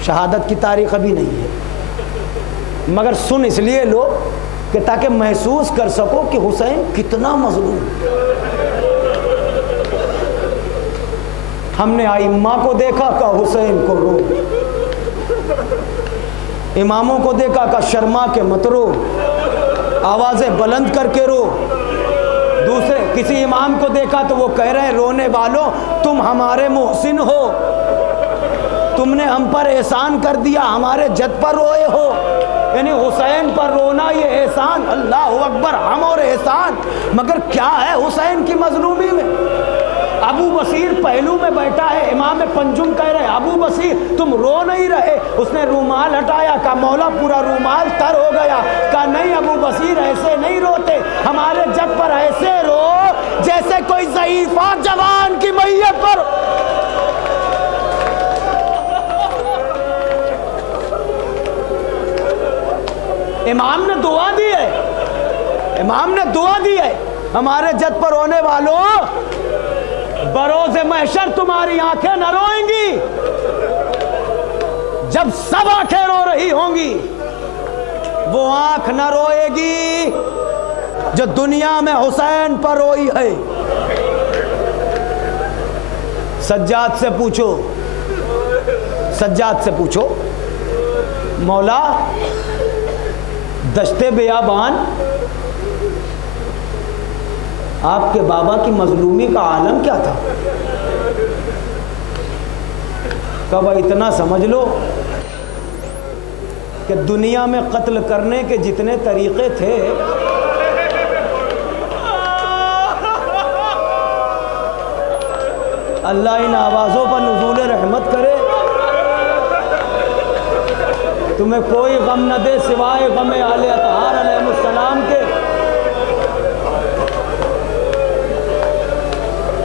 شہادت کی تاریخ ابھی نہیں ہے، مگر سن اس لیے لو کہ تاکہ محسوس کر سکو کہ حسین کتنا مظلوم۔ ہم نے ائمہ کو دیکھا کہ حسین کو رو، اماموں کو دیکھا کہ شرما کے مت رو، آوازیں بلند کر کے رو۔ دوسرے کسی امام کو دیکھا تو وہ کہہ رہے ہیں رونے والوں تم ہمارے محسن ہو، تم نے ہم پر احسان کر دیا، ہمارے جد پر روئے ہو، یعنی حسین پر رونا یہ احسان، اللہ اکبر، ہم اور احسان۔ مگر کیا ہے حسین کی مظلومی میں؟ ابو بصیر پہلو میں بیٹھا ہے، امام پنجم کہہ رہے ابو بصیر تم رو نہیں رہے، اس نے رومال ہٹایا، کہا مولا پورا رومال تر ہو گیا، کہا نہیں ابو بصیر ایسے نہیں روتے، ہمارے جد پر ایسے رو جیسے کوئی ضعیفہ جوان کی میت پر۔ امام نے دعا دی ہے، امام نے دعا دی ہے، ہمارے جد پر رونے والوں بروز محشر تمہاری آنکھیں نہ روئیں گی، جب سب آنکھیں رو رہی ہوں گی وہ آنکھ نہ روئے گی جو دنیا میں حسین پر روئی ہے۔ سجاد سے پوچھو، سجاد سے پوچھو مولا دشت بیابان آپ کے بابا کی مظلومی کا عالم کیا تھا؟ کب اتنا سمجھ لو کہ دنیا میں قتل کرنے کے جتنے طریقے تھے اللہ ان آوازوں پر نزول رحمت کرے، تمہیں کوئی غم نہ دے سوائے غم آل اطہار علیہ السلام کے۔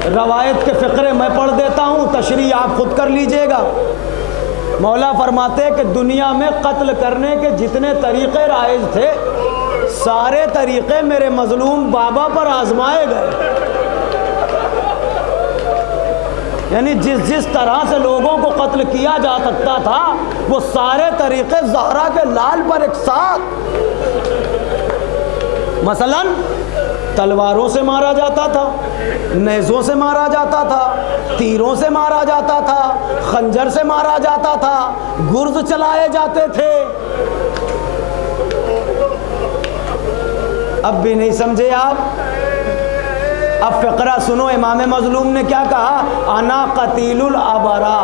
روایت کے فقرے میں پڑھ دیتا ہوں، تشریح آپ خود کر لیجئے گا۔ مولا فرماتے ہیں کہ دنیا میں قتل کرنے کے جتنے طریقے رائج تھے سارے طریقے میرے مظلوم بابا پر آزمائے گئے، یعنی جس طرح سے لوگوں کو قتل کیا جا سکتا تھا وہ سارے طریقے زہرا کے لال پر ایک ساتھ۔ مثلا تلواروں سے مارا جاتا تھا، نیزوں سے مارا جاتا تھا، تیروں سے مارا جاتا تھا، خنجر سے مارا جاتا تھا، گرز چلائے جاتے تھے۔ اب بھی نہیں سمجھے آپ؟ اب فقرہ سنو، امام مظلوم نے کیا کہا؟ انا قتیل الابرا،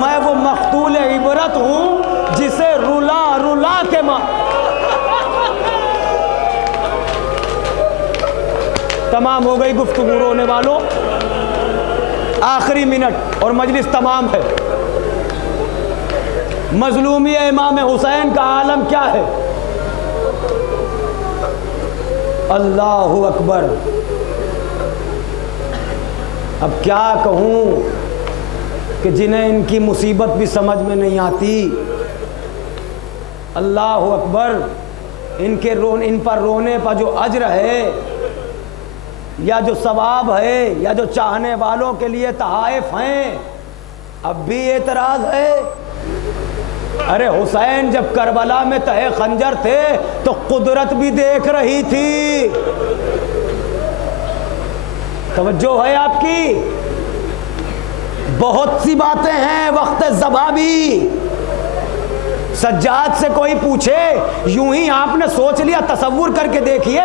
میں وہ مقتول عبرت ہوں جسے رلا رلا کے تمام ہو گئی گفتگو رونے والوں، آخری منٹ اور مجلس تمام ہے۔ مظلومی امام حسین کا عالم کیا ہے؟ اللہ اکبر۔ اب کیا کہوں کہ جنہیں ان کی مصیبت بھی سمجھ میں نہیں آتی۔ اللہ اکبر۔ ان پر رونے پر جو اجر ہے یا جو ثواب ہے یا جو چاہنے والوں کے لیے تحائف ہیں، اب بھی اعتراض ہے۔ ارے حسین جب کربلا میں تہے خنجر تھے تو قدرت بھی دیکھ رہی تھی۔ توجہ ہے آپ کی؟ بہت سی باتیں ہیں وقت زبابی۔ سجاد سے کوئی پوچھے، یوں ہی آپ نے سوچ لیا، تصور کر کے دیکھیے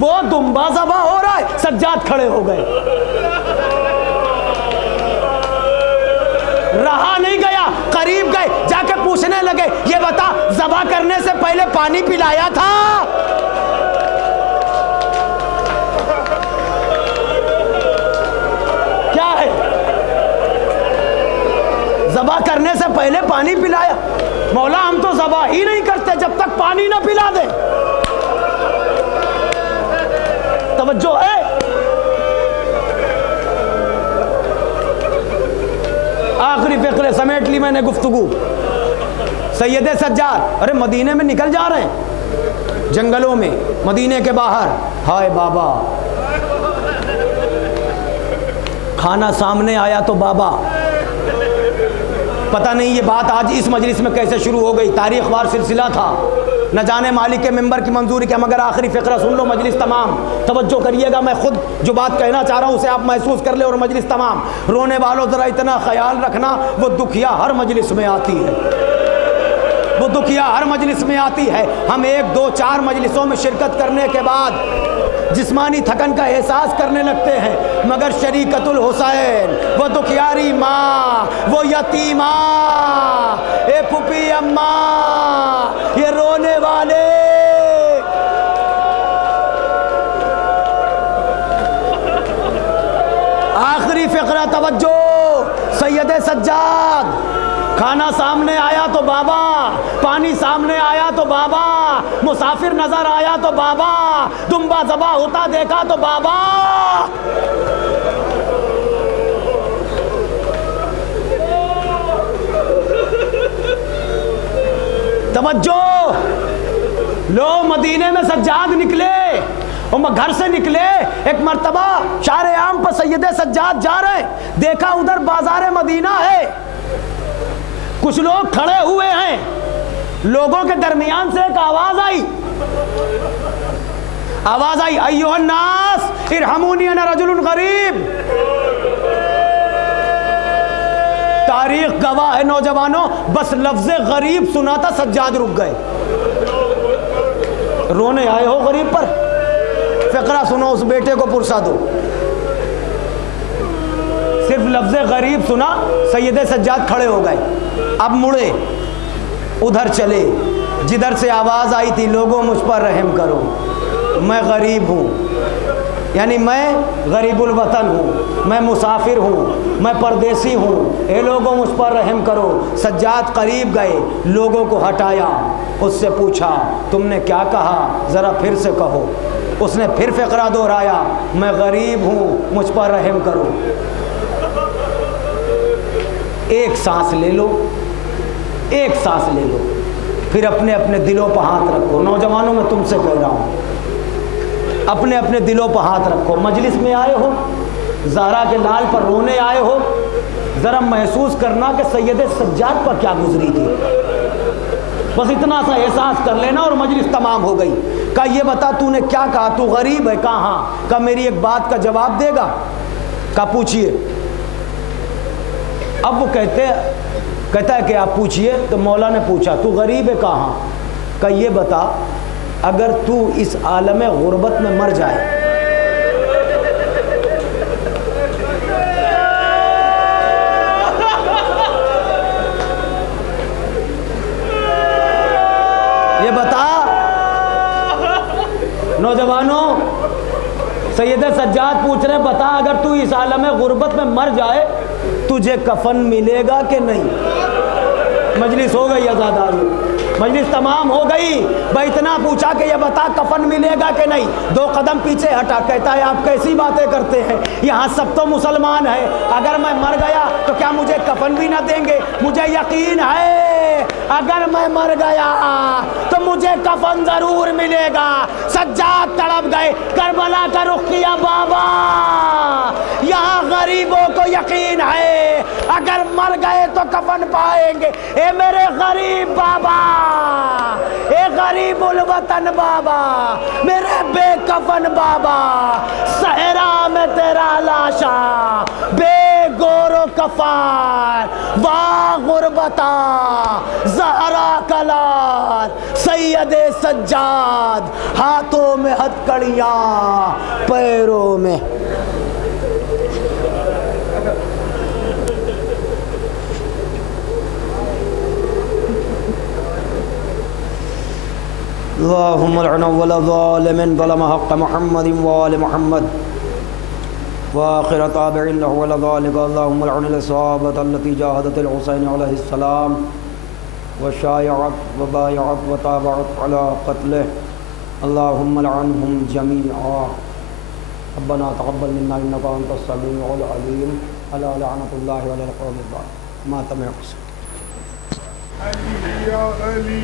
وہ دمبا ذبح ہو رہا ہے، سجاد کھڑے ہو گئے، رہا نہیں گیا، قریب گئے، جا کے پوچھنے لگے یہ بتا ذبح کرنے سے پہلے پانی پلایا تھا؟ کیا ہے؟ ذبح کرنے سے پہلے پانی پلایا؟ مولا ہم تو ذبح ہی نہیں کرتے جب تک پانی نہ پلا دے۔ توجہ ہے؟ آخری فقرے سمیٹ لی میں نے گفتگو۔ سید سجاد ارے مدینے میں نکل جا رہے ہیں، جنگلوں میں، مدینے کے باہر، ہائے بابا، کھانا سامنے آیا تو بابا، پتہ نہیں یہ بات آج اس مجلس میں کیسے شروع ہو گئی، تاریخ وار سلسلہ تھا۔ نہ جانے مالک کے ممبر کی منظوری کے، مگر آخری فقرہ سن لو مجلس تمام، توجہ کریے گا، میں خود جو بات کہنا چاہ رہا ہوں اسے آپ محسوس کر لیں، اور مجلس تمام۔ رونے والوں ذرا اتنا خیال رکھنا، وہ دکھیا ہر مجلس میں آتی ہے، وہ دکھیا ہر مجلس میں آتی ہے۔ ہم 1 2 4 مجلسوں میں شرکت کرنے کے بعد جسمانی تھکن کا احساس کرنے لگتے ہیں، مگر شریکت الحسین، وہ دکھیاری ماں، وہ یتیمہ، اے پھوپھی اماں، یہ رونے والے، آخری فقرہ توجہ، سید سجاد، کھانا سامنے آیا تو بابا، پانی سامنے آیا تو بابا، مسافر نظر آیا تو بابا، دمبا ذبح ہوتا دیکھا تو بابا، توجہ، لو مدینے میں سجاد نکلے، گھر سے نکلے، ایک مرتبہ شارع عام پر سید سجاد جا رہے، دیکھا ادھر بازار مدینہ ہے، کچھ لوگ کھڑے ہوئے ہیں، لوگوں کے درمیان سے ایک آواز آئی، ایھا الناس ارحمونی انا رجل غریب۔ تاریخ گواہ ہے نوجوانوں، بس لفظ غریب سنا تھا سجاد رک گئے، رونے آئے ہو غریب پر، فقرہ سنو، اس بیٹے کو پرسا دو، صرف لفظ غریب سنا، سید سجاد کھڑے ہو گئے، اب مڑے ادھر چلے جدھر سے آواز آئی تھی، لوگوں مجھ پر رحم کرو، میں غریب ہوں، یعنی میں غریب الوطن ہوں، میں مسافر ہوں، میں پردیسی ہوں، اے لوگوں مجھ پر رحم کرو۔ سجاد قریب گئے، لوگوں کو ہٹایا، اس سے پوچھا تم نے کیا کہا، ذرا پھر سے کہو۔ اس نے پھر فقرہ دہرایا، میں غریب ہوں، مجھ پر رحم کرو۔ ایک سانس لے لو، ایک سانس لے لو، پھر اپنے اپنے دلوں پر ہاتھ رکھو۔ نوجوانوں میں تم سے کہہ رہا ہوں، اپنے اپنے دلوں پر ہاتھ رکھو۔ مجلس میں آئے ہو، زہرا کے لال پر رونے آئے ہو، ذرا محسوس کرنا کہ سید سجاد پر کیا گزری تھی، بس اتنا سا احساس کر لینا اور مجلس تمام ہو گئی۔ کہا یہ بتا تو نے کیا کہا، تو غریب ہے؟ کہا ہاں۔ کہا میری ایک بات کا جواب دے گا؟ کہا پوچھئے۔ اب وہ کہتا ہے کہ آپ پوچھئے۔ تو مولا نے پوچھا تو غریب ہے؟ کہا ہاں۔ کہا یہ بتا اگر تو اس عالم غربت میں مر جائے، یہ بتا نوجوانوں، سید سجاد پوچھ رہے بتا اگر تو اس عالم غربت میں مر جائے تجھے کفن ملے گا کہ نہیں؟ مجلس ہو گئی عزادارو، مجلس تمام ہو گئی۔ بھائی اتنا پوچھا کہ یہ بتا کفن ملے گا کہ نہیں؟ 2 قدم پیچھے ہٹا، کہتا ہے آپ کیسی باتیں کرتے ہیں، یہاں سب تو مسلمان ہیں، اگر میں مر گیا تو کیا مجھے کفن بھی نہ دیں گے؟ مجھے یقین ہے اگر میں مر گیا تو مجھے کفن ضرور ملے گا۔ سجاد تڑپ گئے، کربلا کا رخ کیا، بابا یہاں غریبوں کو یقین ہے اگر مر گئے تو کفن پائیں گے۔ اے میرے غریب بابا، اے غریب الوطن بابا، میرے بے کفن بابا، صحرا میں تیرا لاشا بے گور و کفن، واہ غربتا زہرا کلار سید سجاد، ہاتھوں میں ہتھکڑیاں پیروں میں۔ اللهم لعن ولا ظالم ظلم حق محمد وآل محمد وآخر تابع له ولا ذلك اللهم لعن الإصابة التي جاهدت الحسين عليه السلام وشايعت وبايعت وتابعت على قتله اللهم لعنهم جميعا ربنا تقبل منا إنك أنت السميع العليم ألا لعنة الله على القوم الظالمين ما تمام علی